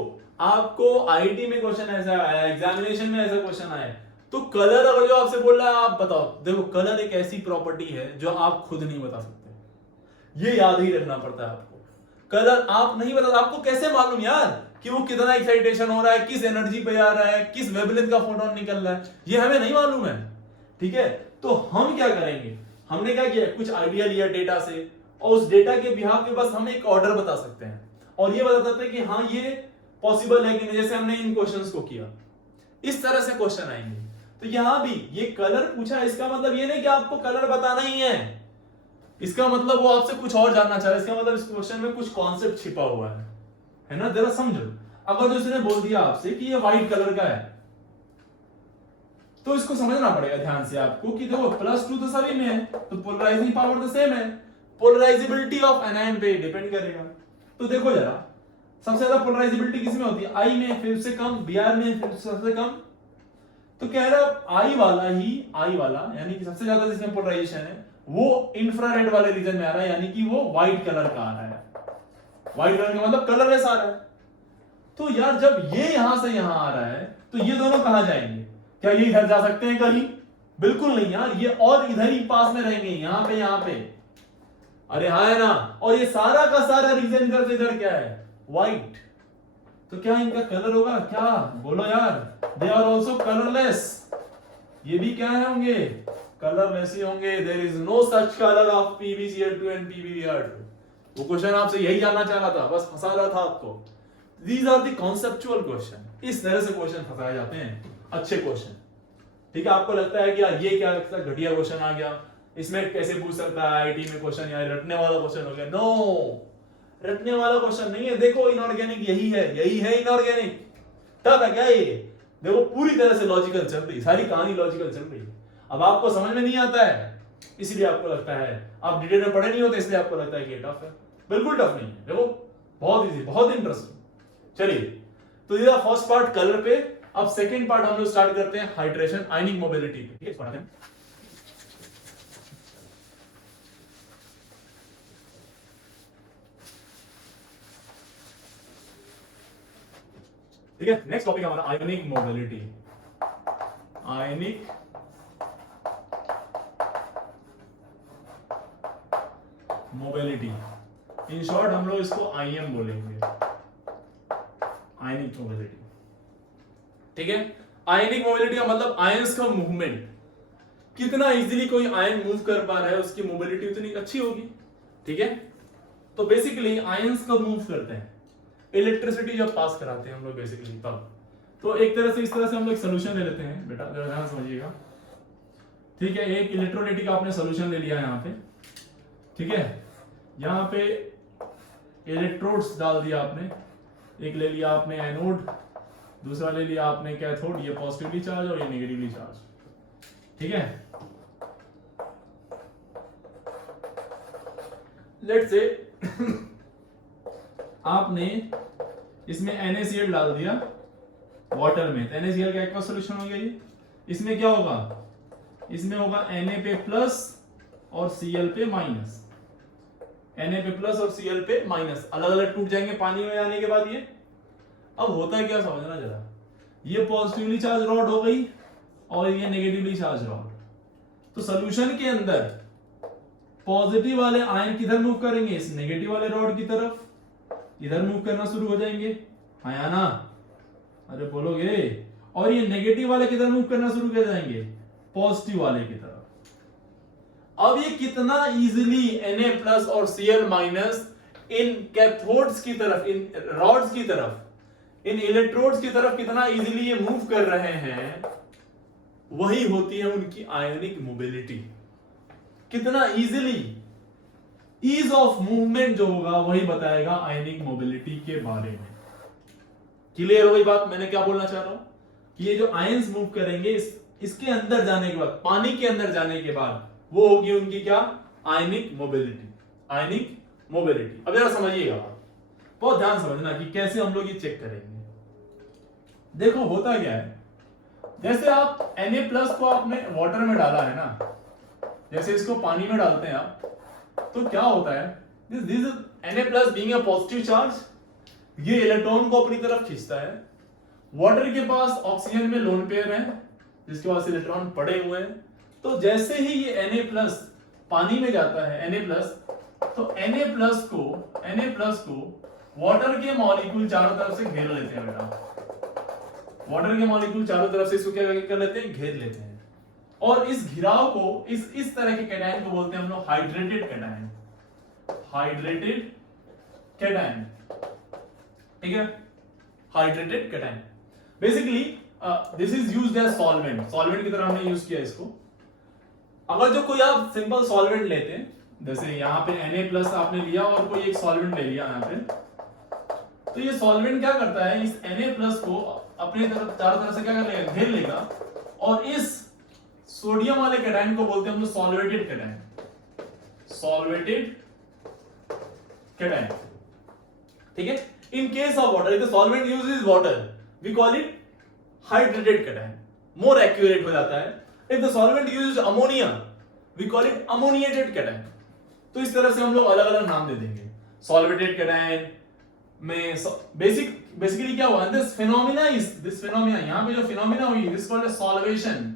आपको आईटी में क्वेश्चन ऐसा आया, एग्जामिनेशन में ऐसा क्वेश्चन आया, तो कलर अगर जो आपसे बोल रहा है आप बताओ। देखो, कलर एक ऐसी प्रॉपर्टी है जो आप खुद नहीं बता सकते, ये याद ही रखना पड़ता है आपको। कलर आप नहीं बता, आपको कैसे मालूम यार कि वो कितना एक्साइटेशन हो रहा है, किस एनर्जी पे आ रहा है, किस वेवलेंथ का फोटोन निकल रहा है, ये हमें नहीं मालूम है। ठीक है, तो हम क्या करेंगे, हमने क्या किया, कुछ आइडिया लिया डेटा से, और उस डेटा के बिहाफ पे बस हम एक ऑर्डर बता सकते हैं और ये बता सकते हैं कि हाँ ये पॉसिबल है कि नहीं, जैसे हमने इन क्वेश्चंस को किया। इस तरह से क्वेश्चन आएंगे। तो यहां भी ये कलर पूछा, इसका मतलब ये नहीं कि आपको कलर बताना ही है, इसका मतलब वो आपसे कुछ और जानना चाह रहा है। इसका मतलब इस क्वेश्चन में कुछ कॉन्सेप्ट छिपा हुआ है ना, जरा समझो। अगर जो उसने बोल दिया आपसे कि ये व्हाइट कलर का है, तो इसको समझना पड़ेगा ध्यान से आपको कि देखो +2 तो सभी में है, तो पोलराइजिंग पावर तो सेम है, पोलराइजेबिलिटी ऑफ एनायन पे डिपेंड करेगा। तो देखो जरा, सबसे ज्यादा पोलराइजेबिलिटी किसमें होती है, आई में, फिर से कम Br में, फिर सबसे कम। तो कह रहा आई वाला यानी कि सबसे ज्यादा जिसमें पोलराइजेशन है वो इंफ्रारेड वाले रीजन में आ रहा है, यानी कि वो व्हाइट कलर का आ रहा है। व्हाइट कलर का मतलब कलरलेस आ रहा है। तो यार जब ये यहां से यहां आ रहा है, तो ये दोनों कहां जाएंगे, क्या ये इधर जा सकते हैं कहीं, बिल्कुल नहीं यार, ये और इधर ही पास में रहेंगे, यहां पे। अरे हाँ है ना, और ये सारा का सारा रीजन इधर से इधर क्या है, व्हाइट। तो क्या इनका कलर होगा, क्या बोलो यार, दे आर ऑल्सो कलरलेस। ये भी क्या है, होंगे कलरलेस ही होंगे। There is no such colour of PbCl2 and PbBr2। वो क्वेश्चन आपसे यही जानना चाह रहा था, बस फंसा रहा था आपको। These are the conceptual question. इस तरह से क्वेश्चन फंसाए जाते हैं, अच्छे क्वेश्चन। ठीक है, आपको लगता है कि यार ये क्या लगता है, घटिया क्वेश्चन आ गया, इसमें कैसे पूछ सकता है आईटी में क्वेश्चन, यार रटने वाला क्वेश्चन हो गया। नो, रटने वाला क्वेश्चन नहीं है। देखो इनऑर्गेनिक यही है इनऑर्गेनिक। तब है क्या ये, देखो पूरी तरह से लॉजिकल चल रही, सारी कहानी लॉजिकल चल रही। अब आपको समझ में नहीं आता है, इसलिए आपको लगता है, आप डिटेल में पढ़े नहीं होते इसलिए आपको लगता है कि टफ है। बिल्कुल टफ नहीं है, देखो बहुत इजी, बहुत इंटरेस्टिंग। चलिए, तो ये फर्स्ट पार्ट कलर पे। अब सेकंड पार्ट हम लोग स्टार्ट करते हैं हाइड्रेशन, आयनिक मोबिलिटी पे। ठीक है, ठीक है। नेक्स्ट टॉपिक हमारा ionic mobility. Ionic mobility, in short हम लोग इसको आईएम बोलेंगे, आयनिक मोबिलिटी। ठीक है, आयनिक मोबिलिटी का मतलब आयंस का मूवमेंट, कितना इजीली कोई आयन मूव कर पा रहा है, उसकी मोबिलिटी उतनी अच्छी होगी। ठीक है, तो बेसिकली आयंस कब मूव करते हैं, इलेक्ट्रिसिटी जब पास कराते हैं हम लोग बेसिकली तब। तो एक तरह से इस तरह से हम लोग सोल्यूशन ले लेते हैं, बेटा जरा ध्यान समझिएगा। ठीक है, एक इलेक्ट्रोलाइटिक आपने सोल्यूशन ले लिया यहाँ पे। ठीक है, यहाँ पे इलेक्ट्रोड्स डाल दिया आपने, एक ले लिया आपने एनोड, दूसरा ले लिया आपने कैथोड, ये पॉजिटिवली चार्ज और ये नेगेटिवली चार्ज। ठीक है, लेट्स से आपने इसमें NaCl डाल दिया वाटर में, तो NaCl का एक्वा सॉल्यूशन हो गया ये। इसमें क्या होगा, इसमें होगा Na पे प्लस और Cl पे माइनस, Na पे प्लस और Cl पे माइनस, अलग अलग टूट जाएंगे पानी में आने के बाद ये। अब होता क्या समझना जरा, ये पॉजिटिवली चार्ज रॉड हो गई और ये नेगेटिवली चार्ज रॉड। तो सॉल्यूशन के अंदर पॉजिटिव वाले आयन किधर मूव करेंगे, इस नेगेटिव वाले रॉड की तरफ, इधर मूव करना शुरू हो जाएंगे, हाँ या ना, अरे बोलोगे। और ये नेगेटिव वाले किधर मूव करना शुरू कर जाएंगे, पॉजिटिव वाले की तरफ। अब ये कितना इजीली Na प्लस और Cl माइनस इन कैथोड्स की तरफ, इन रॉड्स की तरफ, इन इलेक्ट्रोड्स की तरफ कितना इजीली ये मूव कर रहे हैं, वही होती है उनकी आयनिक मोबिलिटी। कितना इजीली, ईज ऑफ मूवमेंट जो होगा वही बताएगा आयनिक मोबिलिटी के बारे में। क्लियर हो गई बात? मैंने क्या बोलना चाह रहा हूं कि ये जो आयंस मूव करेंगे इसके अंदर जाने के बाद, पानी के अंदर जाने के बाद, वो होगी उनकी क्या? आयनिक मोबिलिटी। Ionic mobility. अब जरा समझिएगा, बहुत ध्यान समझना कि कैसे हम लोग ये चेक करेंगे। देखो होता क्या है, जैसे आप Na+ को आपने वाटर में डाला है ना, जैसे इसको पानी में डालते हैं आप, तो क्या होता है, this Na+ being a positive charge, ये इलेक्ट्रॉन को अपनी तरफ खींचता है। वाटर के पास ऑक्सीजन में लोन पेयर है जिसके पास इलेक्ट्रॉन पड़े हुए हैं। तो जैसे ही ये Na+ पानी में जाता है, Na+, तो Na+ को वाटर के मॉलिक्यूल चारों तरफ से घेर लेते हैं बेटा। वाटर के मॉलिक्यूल चारों तरफ से इसको क्या कर लेते हैं? घेर लेते हैं। और इस घिराव को, इस तरह के कैटायन को बोलते हैं हम लोग हाइड्रेटेड कैटायन। हाइड्रेटेड कैटायन, ठीक है, hydrated cation. Basically this is used as solvent. Solvent की तरह हमने यूज किया इसको। अगर जो कोई आप सिंपल सॉल्वेंट लेते हैं, जैसे यहाँ पे Na+ आपने लिया और कोई एक सॉल्वेंट ले लिया यहाँ पे, तो ये सॉल्वेंट क्या करता है, इस Na+ को अपने तरफ चारों तरफ से क्या कर लेगा? घेर लेगा। और इस सोडियम वाले कैटायन को बोलते हैं हम लोग सॉल्वेटेड कैटायन। सॉल्वेटेड कैटायन, ठीक है। In case of water, if the solvent used is water, we call it hydrated cation. More accurate हो जाता है। If the solvent used ammonia, we call it ammoniated cation. तो इस तरह से हम लोग अलग अलग नाम दे देंगे। सॉल्वेटेड कैटायन में बेसिकली क्या हुआ, दिस फिनोमिना यहां पे जो फिनोमिना हुई, दिस कॉल्ड एज सॉल्वेशन।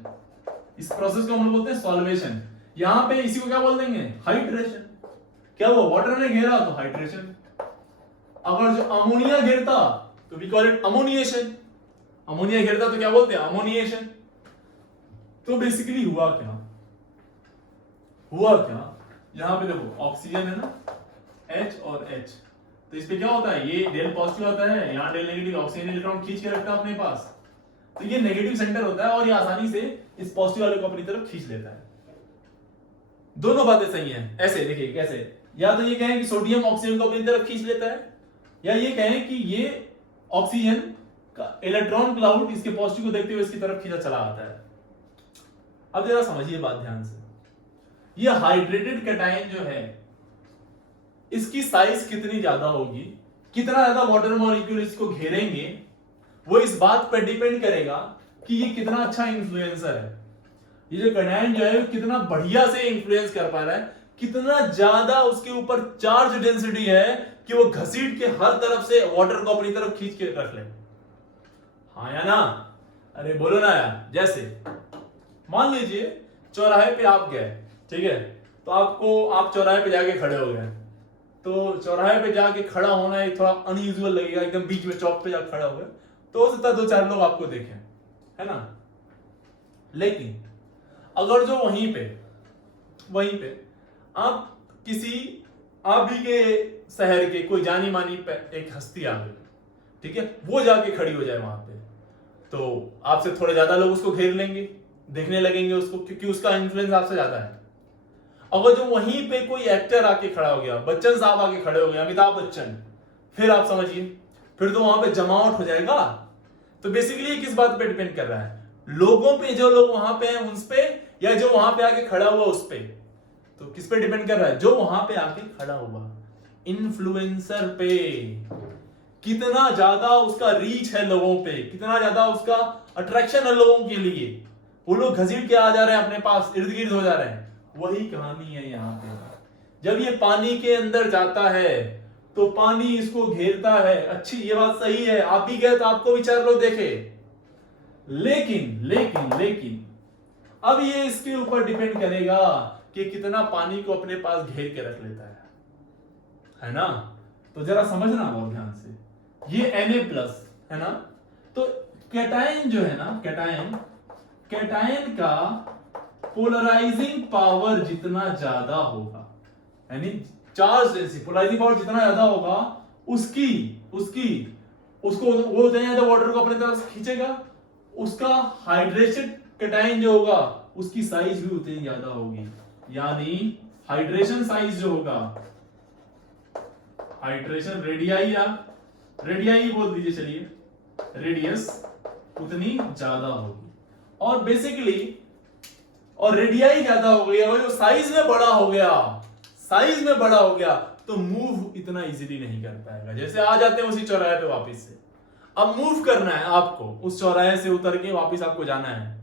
इस प्रोसेस को हम लोग बोलते हैं सॉल्वेशन। यहां पे इसी को क्या बोल देंगे? हाइड्रेशन। क्या हुआ? वाटर ने घेरा तो हाइड्रेशन। अगर जो अमोनिया घेरता तो वी कॉल इट अमोनिएशन। अमोनिया घेरता तो क्या बोलते हैं? अमोनिएशन। तो बेसिकली हुआ क्या, यहां पे देखो ऑक्सीजन है ना, H और H, तो इस पे क्या होता है, ये डेल पॉजिटिव होता है, यहाँ डेल नेगेटिव, ऑक्सीजन इलेक्ट्रॉन खींच के रखता है अपने पास, तो ये नेगेटिव सेंटर होता है और ये आसानी से इस पॉजिटिव वाले को अपनी तरफ खींच लेता है। दोनों बातें सही हैं। ऐसे देखिए कैसे, या तो ये कहें कि सोडियम ऑक्सीजन को अपनी तरफ खींच लेता है, या ये कहें कि ये ऑक्सीजन का इलेक्ट्रॉन क्लाउड इसके पॉजिटिव को देखते हुए इसकी तरफ खींचा चला आता है। अब जरा समझिए बात ध्यान से, ये हाइड्रेटेड कैटायन जो है इसकी साइज कितनी ज्यादा होगी, कितना ज्यादा वाटर मॉलिक्यूल इसको घेरेंगे, वो इस बात पर डिपेंड करेगा कि ये कितना अच्छा इन्फ्लुएंसर है। ये जो कैटायन जो है कितना बढ़िया से इन्फ्लुएंस कर पा रहा है, कितना ज्यादा उसके ऊपर चार्ज डेंसिटी है कि वो घसीट के हर तरफ से वाटर को अपनी तरफ खींच के रख ले। हाँ या ना? अरे बोलो ना यार। जैसे मान लीजिए चौराहे पे आप गए, ठीक है, तो आप चौराहे पे जाके खड़े हो गए, तो चौराहे पे जाके खड़ा होना एक थोड़ा अनयूजुअल लगेगा, एकदम बीच में चौक पे जाके खड़ा हो गए, तो हो सकता है 2-4 लोग आपको देखें, है ना। लेकिन अगर जो वहीं पे आप भी के शहर के कोई जानी मानी एक हस्ती आ गई, ठीक है, वो जाके खड़ी हो जाए वहां पे, तो आपसे थोड़े ज्यादा लोग उसको घेर लेंगे, देखने लगेंगे उसको, क्योंकि उसका इन्फ्लुएंस आपसे ज्यादा है। अगर जो वहीं पे कोई एक्टर आके खड़ा हो गया, बच्चन साहब आके खड़े हो गए, अमिताभ बच्चन, फिर आप समझिए, फिर तो वहां पे जमावट हो जाएगा। तो बेसिकली किस बात पे डिपेंड कर रहा है, लोगों पे, जो लोग वहां पे हैं उस पे, या जो वहां पे आके खड़ा हुआ उस पे। तो किस पे डिपेंड कर रहा है? जो वहां पे आके खड़ा हुआ, इन्फ्लुएंसर पे, कितना ज्यादा उसका रीच है लोगों पे, कितना ज्यादा उसका अट्रैक्शन है लोगों के लिए, वो लोग घसीट के आ जा रहे हैं अपने पास, इर्द गिर्द हो जा रहे हैं। वही कहानी है यहाँ पे। जब ये पानी के अंदर जाता है तो पानी इसको घेरता है, अच्छी, ये बात सही है, आप भी गए तो आपको भी 4 लोग देखे। लेकिन अब ये इसके ऊपर डिपेंड करेगा कि कितना पानी को अपने पास घेर के रख लेता है ना। तो जरा समझना बहुत ध्यान से, ये Na+ है ना, तो कैटायन जो है ना, कैटायन का पोलराइजिंग पावर जितना ज्यादा होगा, यानी चार्ज डेंसिटी, पोलराइजिंग पावर जितना ज्यादा होगा, उसको वो ज्यादा वाटर को अपनी तरफ खींचेगा, उसका हाइड्रेटेड कैटायन जो होगा उसकी साइज भी उतनी ज्यादा होगी, यानी हाइड्रेशन साइज जो होगा, हाइड्रेशन रेडियाई या रेडियाई बोल दीजिए, चलिए रेडियस उतनी ज्यादा होगी। और बेसिकली और रेडियाई ज्यादा हो गई और जो साइज में बड़ा हो गया, साइज में बड़ा हो गया तो मूव इतना इजीली नहीं कर पाएगा। जैसे आ जाते हैं उसी चौराहे पे वापस से, अब मूव करना है आपको, उस चौराहे से उतर के वापस आपको जाना है।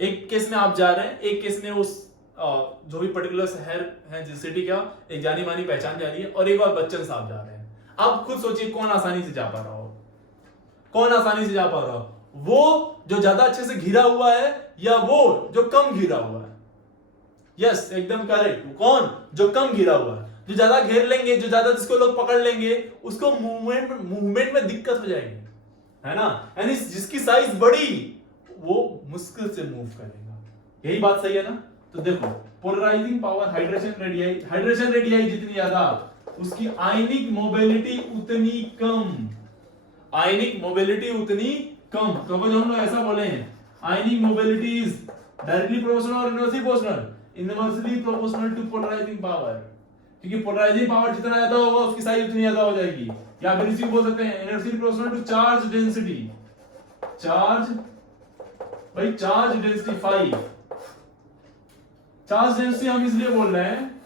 एक केस में आप जा रहे हैं, एक केस में उस जो भी पर्टिकुलर शहर है जिस सिटी का एक जानी मानी पहचान जा रही है, और एक बार बच्चन साहब जा रहे हैं। आप खुद सोचिए कौन आसानी से जा पा रहा हो, कौन आसानी से जा पा रहा हो, वो जो ज्यादा अच्छे से घिरा हुआ है या वो जो कम घिरा हुआ है? यस, एकदम करेक्ट, कौन जो कम घिरा हुआ है। जो ज्यादा घेर लेंगे, जो ज्यादा जिसको लोग पकड़ लेंगे उसको मूवमेंट में दिक्कत हो जाएगी, है ना। यानी जिसकी साइज बड़ी वो मुश्किल से मूव करेगा। यही बात सही है ना। तो देखो पोलराइजिंग पावर, हाइड्रेशन रेडियाई जितनी ज्यादा उसकी आयनिक मोबिलिटी उतनी कम, आयनिक मोबिलिटी उतनी कम। तो जो हम लोग ऐसा बोले हैं ionic mobility is directly proportional और inversely proportional, inversely proportional to polarising power, क्योंकि पोलराइजिंग पावर जितना ज्यादा होगा उसकी साइज उतनी ज्यादा हो जाएगी। या फिर इसी बोल सकते हैं inversely proportional to charge density, charge भाई चार्ज डेंसिटी 5। चार्ज डेंसिटी हम इसलिए बोल रहे हैं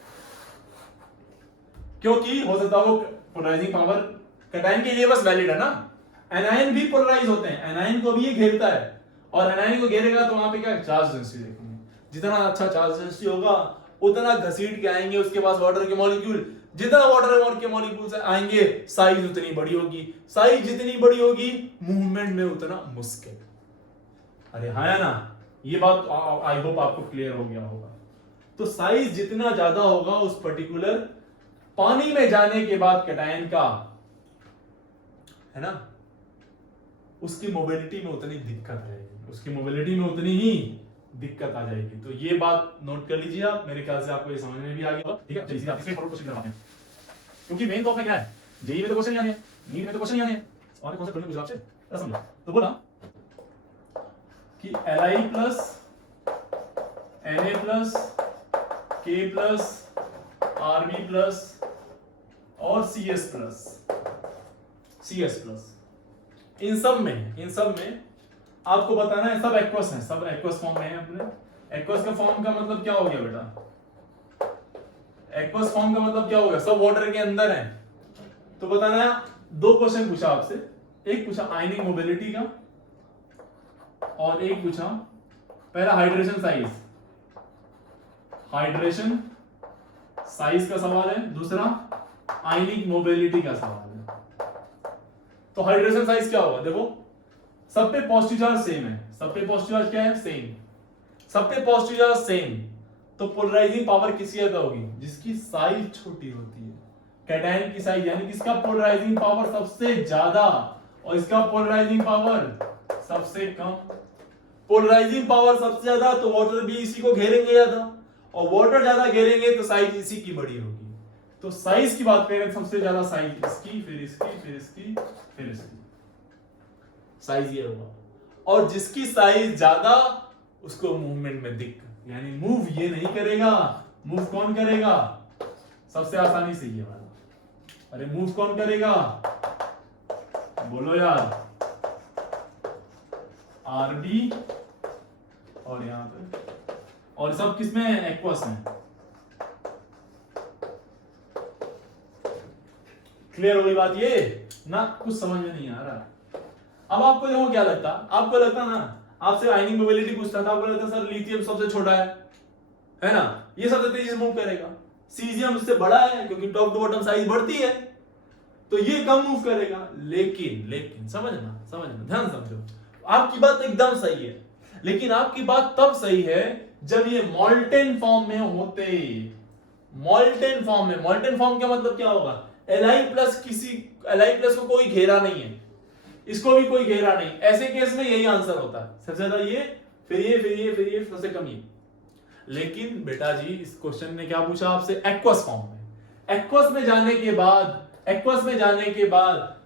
क्योंकि हो सकता है वो पोलराइजिंग पावर कैटायन के लिए बस वैलिड है ना। एनायन भी पोलराइज होते हैं, एनायन को भी ये घेरता है, और एनायन को घेरेगा तो वहां पे क्या चार्ज डेंसिटी देखेंगे। जितना अच्छा चार्ज डेंसिटी होगा उतना घसीट के आएंगे उसके पास वाटर के मॉलिक्यूल, जितना वाटर के मॉलिक्यूल आएंगे साइज उतनी बड़ी होगी, साइज जितनी बड़ी होगी मूवमेंट में उतना मुश्किल। अरे हाँ ना, ये बात आई होप आपको क्लियर हो गया होगा। तो साइज जितना ज्यादा होगा उस पर्टिकुलर पानी में जाने के बाद कैटायन का, है ना, उसकी मोबिलिटी में उतनी दिक्कत रहेगी, उसकी मोबिलिटी में उतनी ही दिक्कत आ जाएगी। तो ये बात नोट कर लीजिए आप, मेरे ख्याल से आपको ये समझ में भी आ गया। ठीक है, चलिए आप इसमें क्वेश्चन करवाते हैं, क्योंकि मेन टॉपिक क्या है, जेईई में तो क्वेश्चन नहीं आने, नीट में तो क्वेश्चन नहीं आने, और कौन सा क्वेश्चन पूछा आपसे क्या समझो। तो बोला कि Li plus Na plus K plus Rb plus और CS प्लस इन सब में आपको बताना है सब एक्वस है, सब एक्वस फॉर्म में है अपने। एक्वस का फॉर्म का मतलब क्या हो गया बेटा, एक्वस फॉर्म का मतलब क्या हो गया, सब वाटर के अंदर है। तो बताना है, दो क्वेश्चन पूछा आपसे, एक पूछा आयनिक मोबिलिटी का और एक पूछा पहला हाइड्रेशन साइज का सवाल है, दूसरा आयनिक मोबिलिटी का सवाल है। तो हाइड्रेशन साइज क्या होगा, देखो सब पे पॉजिटिव चार्ज सेम है, सब पे पॉजिटिव चार्ज क्या है, सेम, सब पे पॉजिटिव चार्ज सेम। तो पोलराइजिंग पावर किसकी ज्यादा होगी, जिसकी साइज छोटी होती है। कैटायन की साइज यानी किसका पोलराइजिंग पावर सबसे ज्यादा और इसका पोलराइजिंग पावर सबसे कम। पोलराइजिंग पावर सबसे ज्यादा तो वाटर भी इसी को घेरेंगे ज्यादा, और वाटर ज्यादा घेरेंगे तो साइज इसी की बड़ी होगी। तो साइज की बात करें, सबसे ज्यादा साइज इसकी, फिर इसकी, फिर इसकी, फिर इसकी, साइज ये होगा। और जिसकी साइज ज्यादा उसको मूवमेंट में दिक्कत, यानी मूव ये नहीं करेगा। मूव कौन करेगा, सबसे आसानी से ये वाला, अरे मूव कौन करेगा, बोलो यार, आरबी और यहां पे, और सब किसमें है, एक्वस में। क्लियर हो गई बात ये ना, कुछ समझ में नहीं आ रहा। अब आपको देखो क्या लगता, आपको लगता ना, आपसे आयनिक मोबिलिटी पूछता था, आपको लगता सर लिथियम सबसे छोटा है ना, ये सबसे तेजी से मूव करेगा, सीजियम उससे बड़ा है क्योंकि टॉप टू बॉटम साइज बढ़ती है तो ये कम मूव करेगा। लेकिन समझना ध्यान समझो, आपकी बात एकदम सही है, लेकिन आपकी बात तब सही है जब ये मॉल्टेन फॉर्म में होते। मॉल्टेन फॉर्म का मतलब क्या होगा, Li प्लस को कोई घेरा नहीं है, इसको भी कोई घेरा नहीं, ऐसे केस में यही आंसर होता है, सबसे ज्यादा ये, फिर ये, सबसे कम ये। लेकिन बेटा जी इस क्वेश्चन ने क्या पूछा आपसे, एक्वस फॉर्म में। एक्वस में जाने के बाद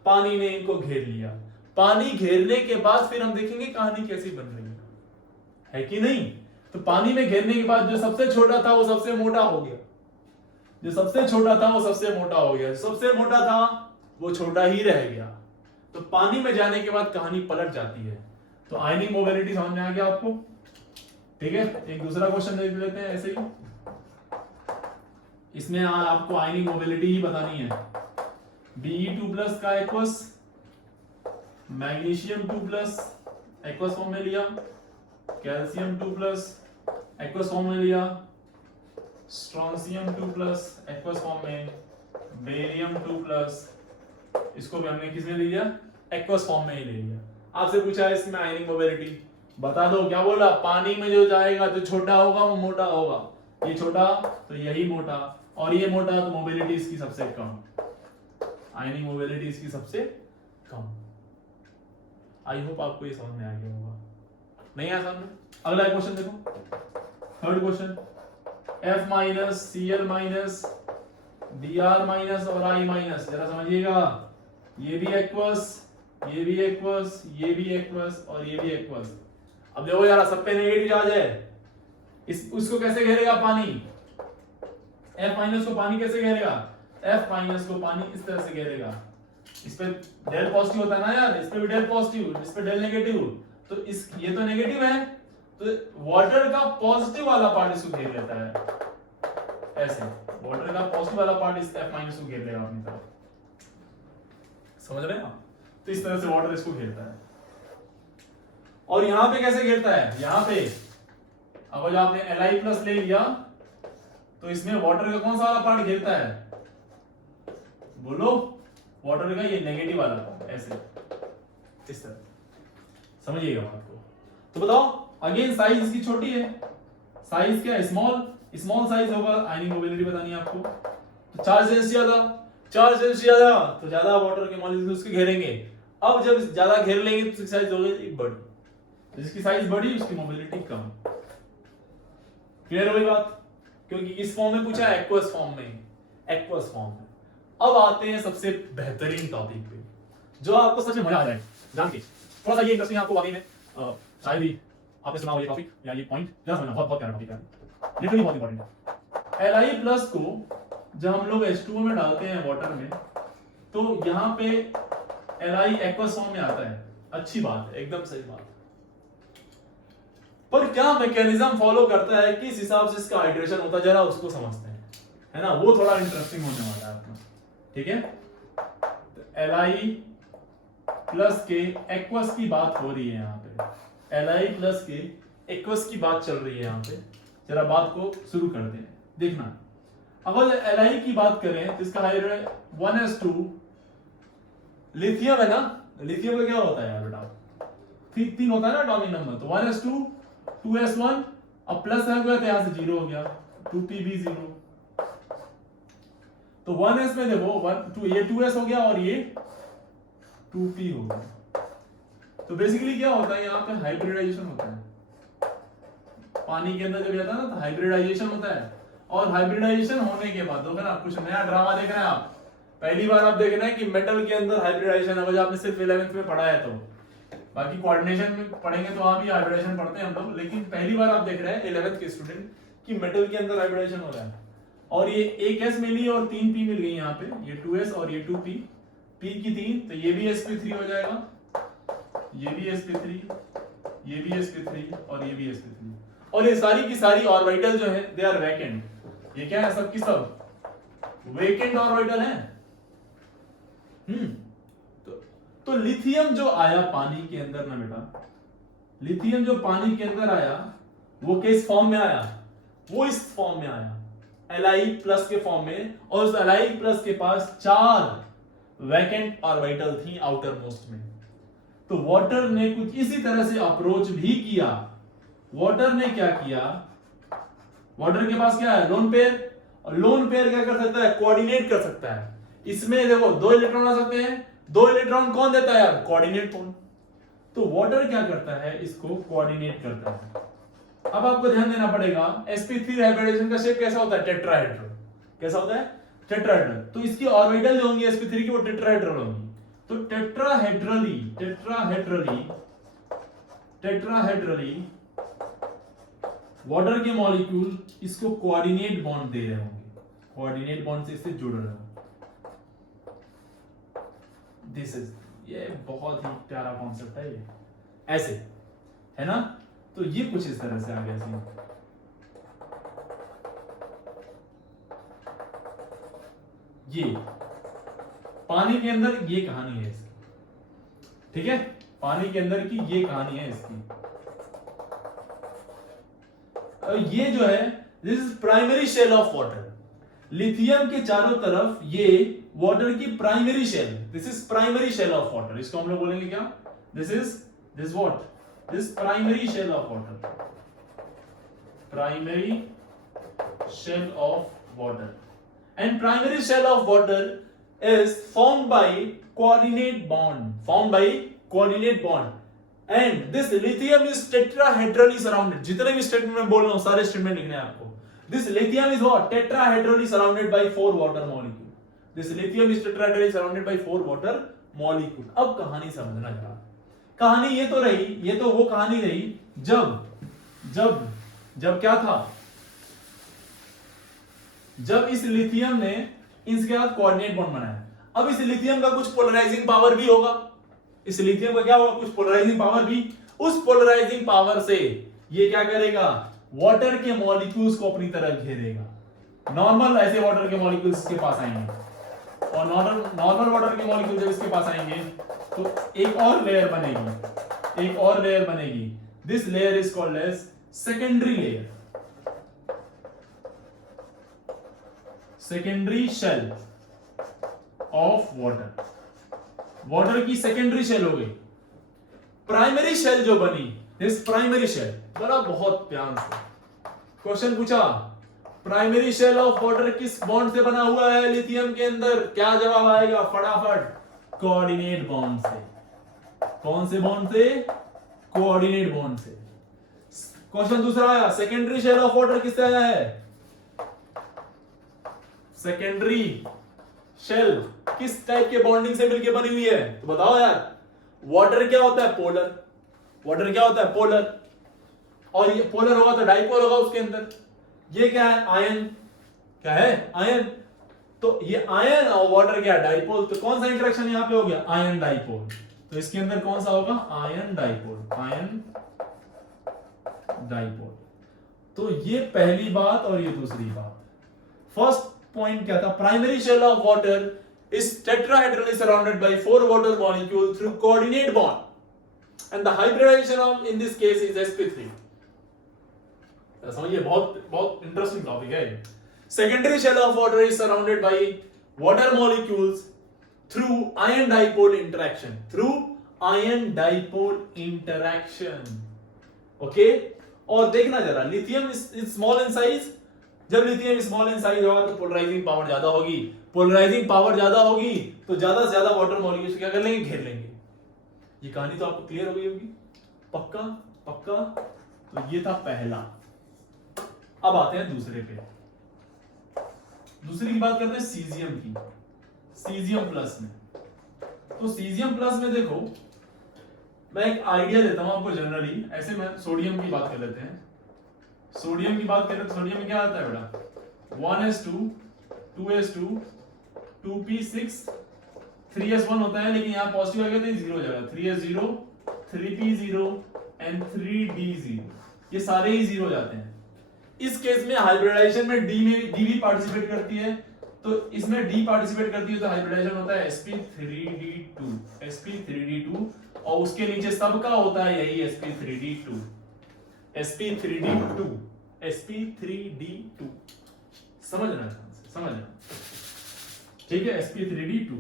पानी ने इनको घेर लिया, पानी घेरने के बाद फिर हम देखेंगे कहानी कैसी बन रही है कि नहीं? तो पानी में घेरने के बाद जो सबसे छोटा था वो सबसे मोटा हो गया, जो सबसे छोटा था वो सबसे मोटा हो गया, सबसे मोटा था वो छोटा ही रह गया। तो पानी में जाने के बाद कहानी पलट जाती है। तो आयनिक मोबिलिटी समझ में आ गया आपको? ठीक है, एक दूसरा क्वेश्चन देख लेते हैं ऐसे ही। इसमें आपको आयनिक मोबिलिटी ही बतानी है। Be2+ का एक्वस, मैग्नीशियम 2+ एक्वस फॉर्म में लिया, कैल्शियम 2+ एक्वस फॉर्म में लिया, स्ट्रोंशियम 2+ एक्वस फॉर्म में, बेरियम 2+, इसको भी हमने किस में लिया? एक्वस फॉर्म में ही ले लिया। आपसे पूछा है इसमें आयनिक मोबिलिटी बता दो, क्या बोला? पानी में जो जाएगा जो छोटा होगा वो मोटा होगा, ये छोटा तो यही मोटा, और ये मोटा तो मोबिलिटी इसकी सबसे कम, आयनिक मोबिलिटी इसकी सबसे कम। आई होप आपको ये समझ में आ गया होगा। नहीं आया समझ में? अगला क्वेश्चन देखो, third question, F- Cl- Br- और I-, जरा समझिएगा, ये भी एक्वस, ये भी एक्वस, ये भी एक्वस और ये भी एक्वस। अब देखो यार, सब पे नेगेटिव चार्ज है, उसको कैसे घेरेगा पानी? F- को पानी कैसे घेरेगा? F- को पानी इस तरह से घेरेगा, इस पे डेल पॉजिटिव होता है ना यार, इस पे भी डेल पॉजिटिव, इस पे डेल नेगेटिव, तो इस ये तो नेगेटिव है, तो वाटर का पॉजिटिव वाला पार्ट इसको घेर लेता है, ऐसे वाटर का पॉजिटिव वाला पार्ट इस F- को घेर लेगा अपनी तरफ, समझ रहे हैं आप? तो इस तरह से वाटर इसको घेरता है। और यहां पे कैसे घेरता है? यहां पे अगर आपने Li+ ले लिया तो इसमें वाटर का कौन सा वाला पार्ट घेरता है? बोलो, वाटर का ये नेगेटिव वाला पार्ट, ऐसे इस तरह, समझिएगा बात को। तो बताओ, अगेन साइज इसकी छोटी है, साइज क्या है? स्मॉल, स्मॉल साइज होगा, आयनिक मोबिलिटी बतानी है आपको। तो चार्ज डेंसिटी ज्यादा तो ज्यादा वाटर के मॉलिक्यूल्स को घेरेंगे। अब जब ज्यादा घेर लेंगे तो इसकी साइज होगी बड़ी, तो जिसकी साइज बड़ी उसकी मोबिलिटी कम। क्लियर हुई बात? क्योंकि इस फॉर्म में पूछा है, एक्वस फॉर्म में, एक्वस फॉर्म में। अब आते हैं सबसे बेहतरीन टॉपिक पे, जो आपको सच में मजा आ जाए जान के। थोड़ा सा ये इंटरेस्टिंग आपको वाकई में, शायद ही आपने सुना हो ये टॉपिक या ये पॉइंट, जरा समझना, बहुत बहुत प्यारा टॉपिक है, लिटरली बहुत इंपॉर्टेंट है। Li+ को जब हम लोग H2O में डालते हैं वाटर में, तो यहाँ पे Li एक्वस फॉर्म में आता है, अच्छी बात है, एकदम सही बात। पर क्या मैकेनिज्म फॉलो करता है, किस हिसाब से इसका हाइड्रेशन होता है, जरा उसको समझते हैं, है ना? वो थोड़ा इंटरेस्टिंग होने वाला है अपना, ठीक है? Li+ के एक्वस की बात हो रही है यहाँ पे, Li+ के एक्वस की बात चल रही है यहाँ पे। जरा बात को शुरू करते हैं, देखना। अगर Li की बात करें तो इसका हाइड्रोजन 1s2, लिथियम है ना, लिथियम का क्या होता है यार बेटा? 3 होता है ना एटॉमिक नंबर, तो 1s2 2s1, अब प्लस है गया तो यहां से 0 हो गया, 2p भी 0। तो 1s में देखो 2 ये 2s हो गया और ये 2p हो गया। तो बेसिकली क्या होता है, यहाँ पे हाइब्रिडाइजेशन होता है, पानी के अंदर जब जाता है ना तो हाइब्रिडाइजेशन होता है। और हाइब्रिडाइजेशन होने के बाद देखो ना, कुछ नया ड्रामा देख रहे हैं आप, पहली बार आप देख रहे हैं कि मेटल के अंदर हाइब्रिडाइजेशन, अगर आपने सिर्फ 11th में पढ़ा है तो, बाकी कोऑर्डिनेशन में पढ़ेंगे तो वहां भी हाइब्रिडाइजेशन पढ़ते हैं हम लोग, लेकिन पहली बार आप देख रहे हैं 11th के स्टूडेंट कि मेटल के अंदर हाइब्रिडाइजेशन हो रहा है। और ये एक s मिली और 3p मिल गई यहाँ पे, ये 2s और ये 2p, p की 3, तो ये भी sp3 हो जाएगा, ये भी sp3, ये भी sp3 और ये भी sp3। और ये सारी की सारी ऑर्बिटल जो है दे आर वैकेंट। ये क्या है? सब की सब वेकेंट ऑर्बिटल है। तो लिथियम जो आया पानी के अंदर ना बेटा, लिथियम जो पानी के अंदर आया वो किस फॉर्म में आया? वो इस फॉर्म में आया, Li+ के फॉर्म में। और उस Li+ के पास 4 वैकेंट ऑर्बिटल थी आउटर मोस्ट में। तो वाटर ने कुछ इसी तरह से अप्रोच भी किया। वाटर ने क्या किया? वाटर के पास क्या है? Lone pair. और लोन पेयर क्या कर सकता है? कोऑर्डिनेट कर सकता है। इसमें देखो 2 इलेक्ट्रॉन आ सकते हैं, 2 इलेक्ट्रॉन कौन देता है यार? कोऑर्डिनेट कौन? तो वाटर क्या करता है? इसको कोऑर्डिनेट करता है। अब आपको ध्यान देना पड़ेगा, sp3 हाइब्रिडाइजेशन का शेप कैसा होता है? टेट्राहेड्रल। कैसा होता है? टेट्राहेड्रल। तो इसकी ऑर्बिटल जो होंगी sp3 की वो टेट्राहेड्रल होंगी। तो टेट्राहेड्रली वाटर के मॉलिक्यूल इसको कोऑर्डिनेट बॉन्ड दे रहे होंगे, कोऑर्डिनेट बॉन्ड से इससे जुड़ रहे होंगे। दिस इज, ये बहुत ही प्यारा कॉन्सेप्ट है ये, ऐसे है ना। तो ये कुछ इस तरह से आ गया सीन। ये पानी के अंदर ये कहानी है इसकी, ठीक है, पानी के अंदर की ये कहानी है इसकी। ये जो है this is primary shell of water. Lithium के चारों तरफ ये वाटर की primary shell, this is primary shell of water. इसको हम लोग बोलेंगे क्या, this what, this primary shell of water, primary shell of water. And primary shell of water is formed by coordinate bond, and this lithium is tetrahedrally surrounded। जितने भी statement मैं बोल रहा हूं सारे स्टेटमेंट लिखने हैं आपको। This lithium is what, tetrahedrally surrounded by 4 water molecule। This lithium is tetrahedrally surrounded by 4 water molecule। अब कहानी समझना जरा, कहानी ये तो रही, ये तो वो कहानी रही जब क्या था, जब इस लिथियम ने इसके साथ कोऑर्डिनेट बॉन्ड बनाया। अब इस लिथियम का कुछ पोलराइजिंग पावर भी होगा, इस लिथियम का क्या होगा, कुछ पोलराइजिंग पावर भी। उस पोलराइजिंग पावर से ये क्या करेगा, वाटर के मॉलिक्यूल्स को अपनी तरफ घेरेगा। नॉर्मल ऐसे वाटर के मॉलिक्यूल्स इसके पास आएंगे, और नॉर्मल वाटर के मॉलिक्यूल जब इसके पास आएंगे तो एक और लेयर बनेगी, this layer is called as secondary layer, secondary shell of water. Water की सेकेंडरी शेल हो गई। प्राइमरी शेल जो बनी, दिस प्राइमरी शेल, बड़ा बहुत ध्यान से क्वेश्चन पूछा, प्राइमरी शेल ऑफ वाटर किस बॉन्ड से बना हुआ है लिथियम के अंदर, क्या जवाब आएगा फटाफट, कोऑर्डिनेट बॉन्ड से। कौन से बॉन्ड से, कोऑर्डिनेट बॉन्ड से। क्वेश्चन दूसरा आया, सेकेंडरी शेल ऑफ वाटर किससे आया है, सेकेंडरी शेल किस टाइप के बॉन्डिंग से मिलकर बनी हुई है, तो बताओ यार। वाटर क्या होता है, पोलर, वाटर क्या होता है, पोलर, और ये पोलर होगा तो डाइपोल होगा उसके अंदर। ये क्या है, आयन, क्या है, आयन। तो ये आयन और वाटर क्या है, डाइपोल। तो कौन सा इंटरेक्शन यहां पे हो गया, आयन डाइपोल। तो इसके अंदर कौन सा होगा, आयन डाइपोल, आयन डाइपोल। तो ये पहली बात और ये दूसरी बात। फर्स्ट पॉइंट क्या था, primary shell of water is tetrahedrally surrounded by 4 water molecules through coordinate bond, and the hybridization of in this case is sp3। समझिए, बहुत इंटरेस्टिंग टॉपिक है। Secondary shell of water is surrounded by water molecules through ion dipole interaction, okay. और देखना जरा, lithium is small in size, जब lithium small in size होगा तो polarising power ज्यादा होगी, पोलराइजिंग पावर ज्यादा होगी तो ज्यादा से ज्यादा वाटर मॉलिक्यूल्स क्या कर लेंगे, घेर लेंगे। ये कहानी तो आपको क्लियर हो गई होगी, पक्का पक्का। तो ये था पहला। अब आते हैं दूसरे पे। दूसरी की बात करते हैं सीजियम की, सीजियम प्लस में। तो सीजियम प्लस में देखो, मैं एक आइडिया देता हूं आपको जनरली, ऐसे मैं सोडियम की बात कर लेते हैं। सोडियम की बात करें तो सोडियम में क्या आता है बेटा, 1s2 2s2 2p6 3s1 होता है, लेकिन यहाँ पॉजिटिव आ गया तो 0 हो जाएगा, 3s0 3p0 एंड 3d0, ये सारे ही 0 हो जाते हैं। इस केस में हाइब्रिडाइजेशन में डी भी पार्टिसिपेट करती है, तो इसमें डी पार्टिसिपेट करती है तो हाइब्रिडाइजेशन होता है sp3d2, sp3d2, और उसके नीचे सबका होता है यही sp3d2, sp3d2, sp3d2। समझना, ठीक है, sp3d2।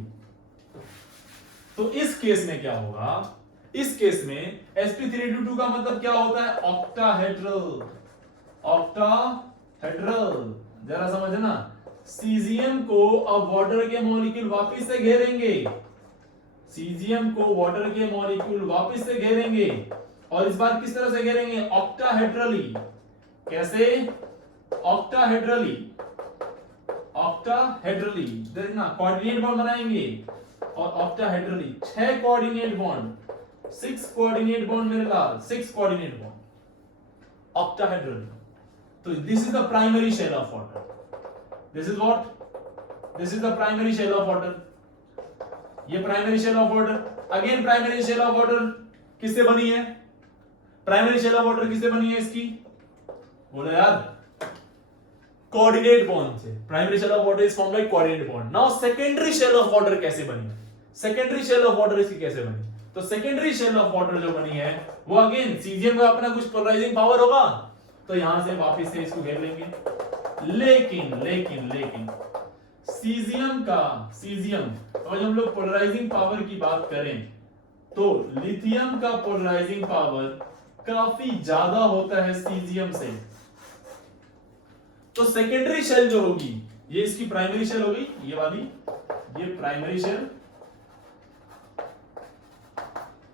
तो इस केस में क्या होगा, इस केस में sp3d2 का मतलब क्या होता है, ऑक्टाहेड्रल, जरा समझना। सीजियम को अब वाटर के मॉलिक्यूल वापस से घेरेंगे, सीजियम को वाटर के मॉलिक्यूल वापस से घेरेंगे, और इस बार किस तरह से घेरेंगे, ऑक्टाहेड्रली। कैसे, ऑक्टाहेड्रली, देखना, कोऑर्डिनेट बॉन्ड बनाएंगे और octahedrally 6 coordinate bond, 6 coordinate bond मेरे लाल, 6 कोऑर्डिनेट बॉन्ड ऑक्टाहेड्रली। तो this is the primary shell of water, this is what, this is the primary shell of water, ये primary shell of water. Again primary shell of water किससे बनी है, primary shell of water किससे बनी है इसकी, बोलो यार, कोऑर्डिनेट बॉन्ड से। Primary shell of water is formed by coordinate bond. Now secondary shell of water कैसे बनी, सेकेंडरी शेल ऑफ वाटर इसकी कैसे बनी, तो सेकेंडरी शेल ऑफ वाटर जो बनी है वो अगेन सीजियम का अपना कुछ पोलराइजिंग पावर होगा, तो यहां से वापस से इसको घेर लेंगे। लेकिन लेकिन लेकिन सीजियम का, सीजियम, और जब हम लोग पोलराइजिंग पावर की बात करें तो लिथियम का पोलराइजिंग पावर काफी ज्यादा होता है सीजियम से। तो सेकेंडरी शेल जो होगी, ये इसकी प्राइमरी शेल होगी, ये वाली, ये प्राइमरी शेल,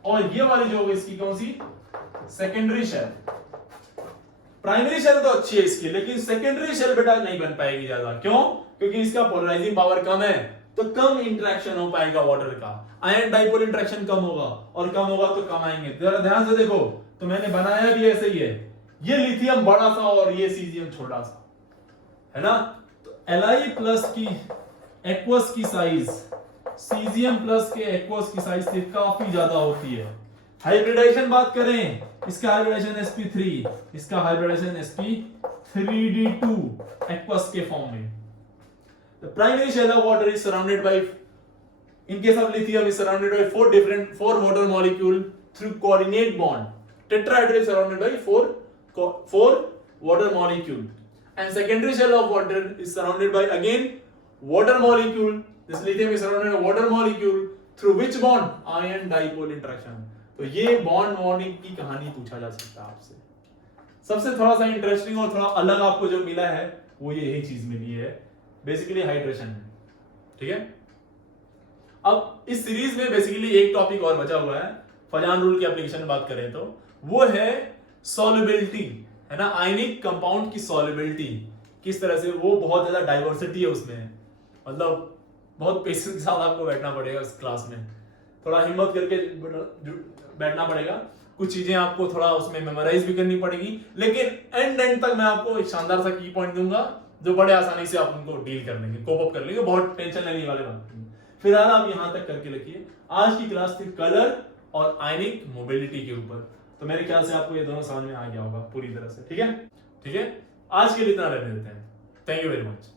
और ये वाली जो होगी इसकी कौन सी, सेकेंडरी शेल। प्राइमरी शेल तो अच्छी है इसकी, लेकिन सेकेंडरी शेल बेटा नहीं बन पाएगी ज्यादा। क्यों? क्योंकि इसका पोलराइजिंग पावर कम है, तो कम इंटरेक्शन हो पाएगा वाटर का, आयन डाइपोल इंटरेक्शन कम होगा, और कम होगा तो कम आएंगे। जरा ध्यान से देखो, तो मैंने बनाया भी ऐसे ही है, ये लिथियम बड़ा सा और ये सीजियम छोटा सा, है ना। तो Li प्लस की एक्वस की साइज सीजियम प्लस के एक्वस की साइज से काफी ज्यादा होती है। हाइब्रिडाइजेशन बात करें, इसका हाइब्रिडाइजेशन sp3, इसका हाइब्रिडाइजेशन sp3d2 एक्वस के फॉर्म में। The primary shell of water is surrounded by, in case of lithium, is surrounded by four water molecule through coordinate bond. Tetrahedral is surrounded by four water molecule, and secondary shell of water is surrounded by again water molecule. This lithium is surrounded by water molecule through which bond? Ion dipole interaction. तो ये bond bonding की कहानी पूछा जा सकता है आपसे। सबसे थोड़ा सा इंटरेस्टिंग और थोड़ा अलग आपको जो मिला है वो यही चीज मिली है, बेसिकली हाइड्रेशन में। ठीक है, अब इस सीरीज में बेसिकली एक टॉपिक और बचा हुआ है, फजान रूल की एप्लीकेशन में बात करें तो वो है सॉल्युबिलिटी, है ना, आयनिक कंपाउंड की सॉल्युबिलिटी किस तरह से, वो बहुत ज्यादा डाइवर्सिटी है उसमें, मतलब बहुत पेशेंस के साथ आपको बैठना पड़ेगा उस क्लास में, थोड़ा हिम्मत करके बैठना पड़ेगा, कुछ चीजें आपको थोड़ा उसमें मेमोराइज भी करनी पड़ेगी, लेकिन एंड तक मैं आपको एक शानदार सा की पॉइंट दूंगा जो बड़े आसानी से आप उनको डील कर लेंगे, कोप अप कर लेंगे, बहुत टेंशन लेने वाले बात नहीं। फिलहाल आप यहां तक करके रखिए। आज की क्लास थी कलर और आयनिक मोबिलिटी के ऊपर, तो मेरे ख्याल से आपको ये दोनों समझ में आ गया होगा पूरी तरह से। ठीक है, ठीक है, आज के लिए इतना रहने देते हैं। Thank you very much.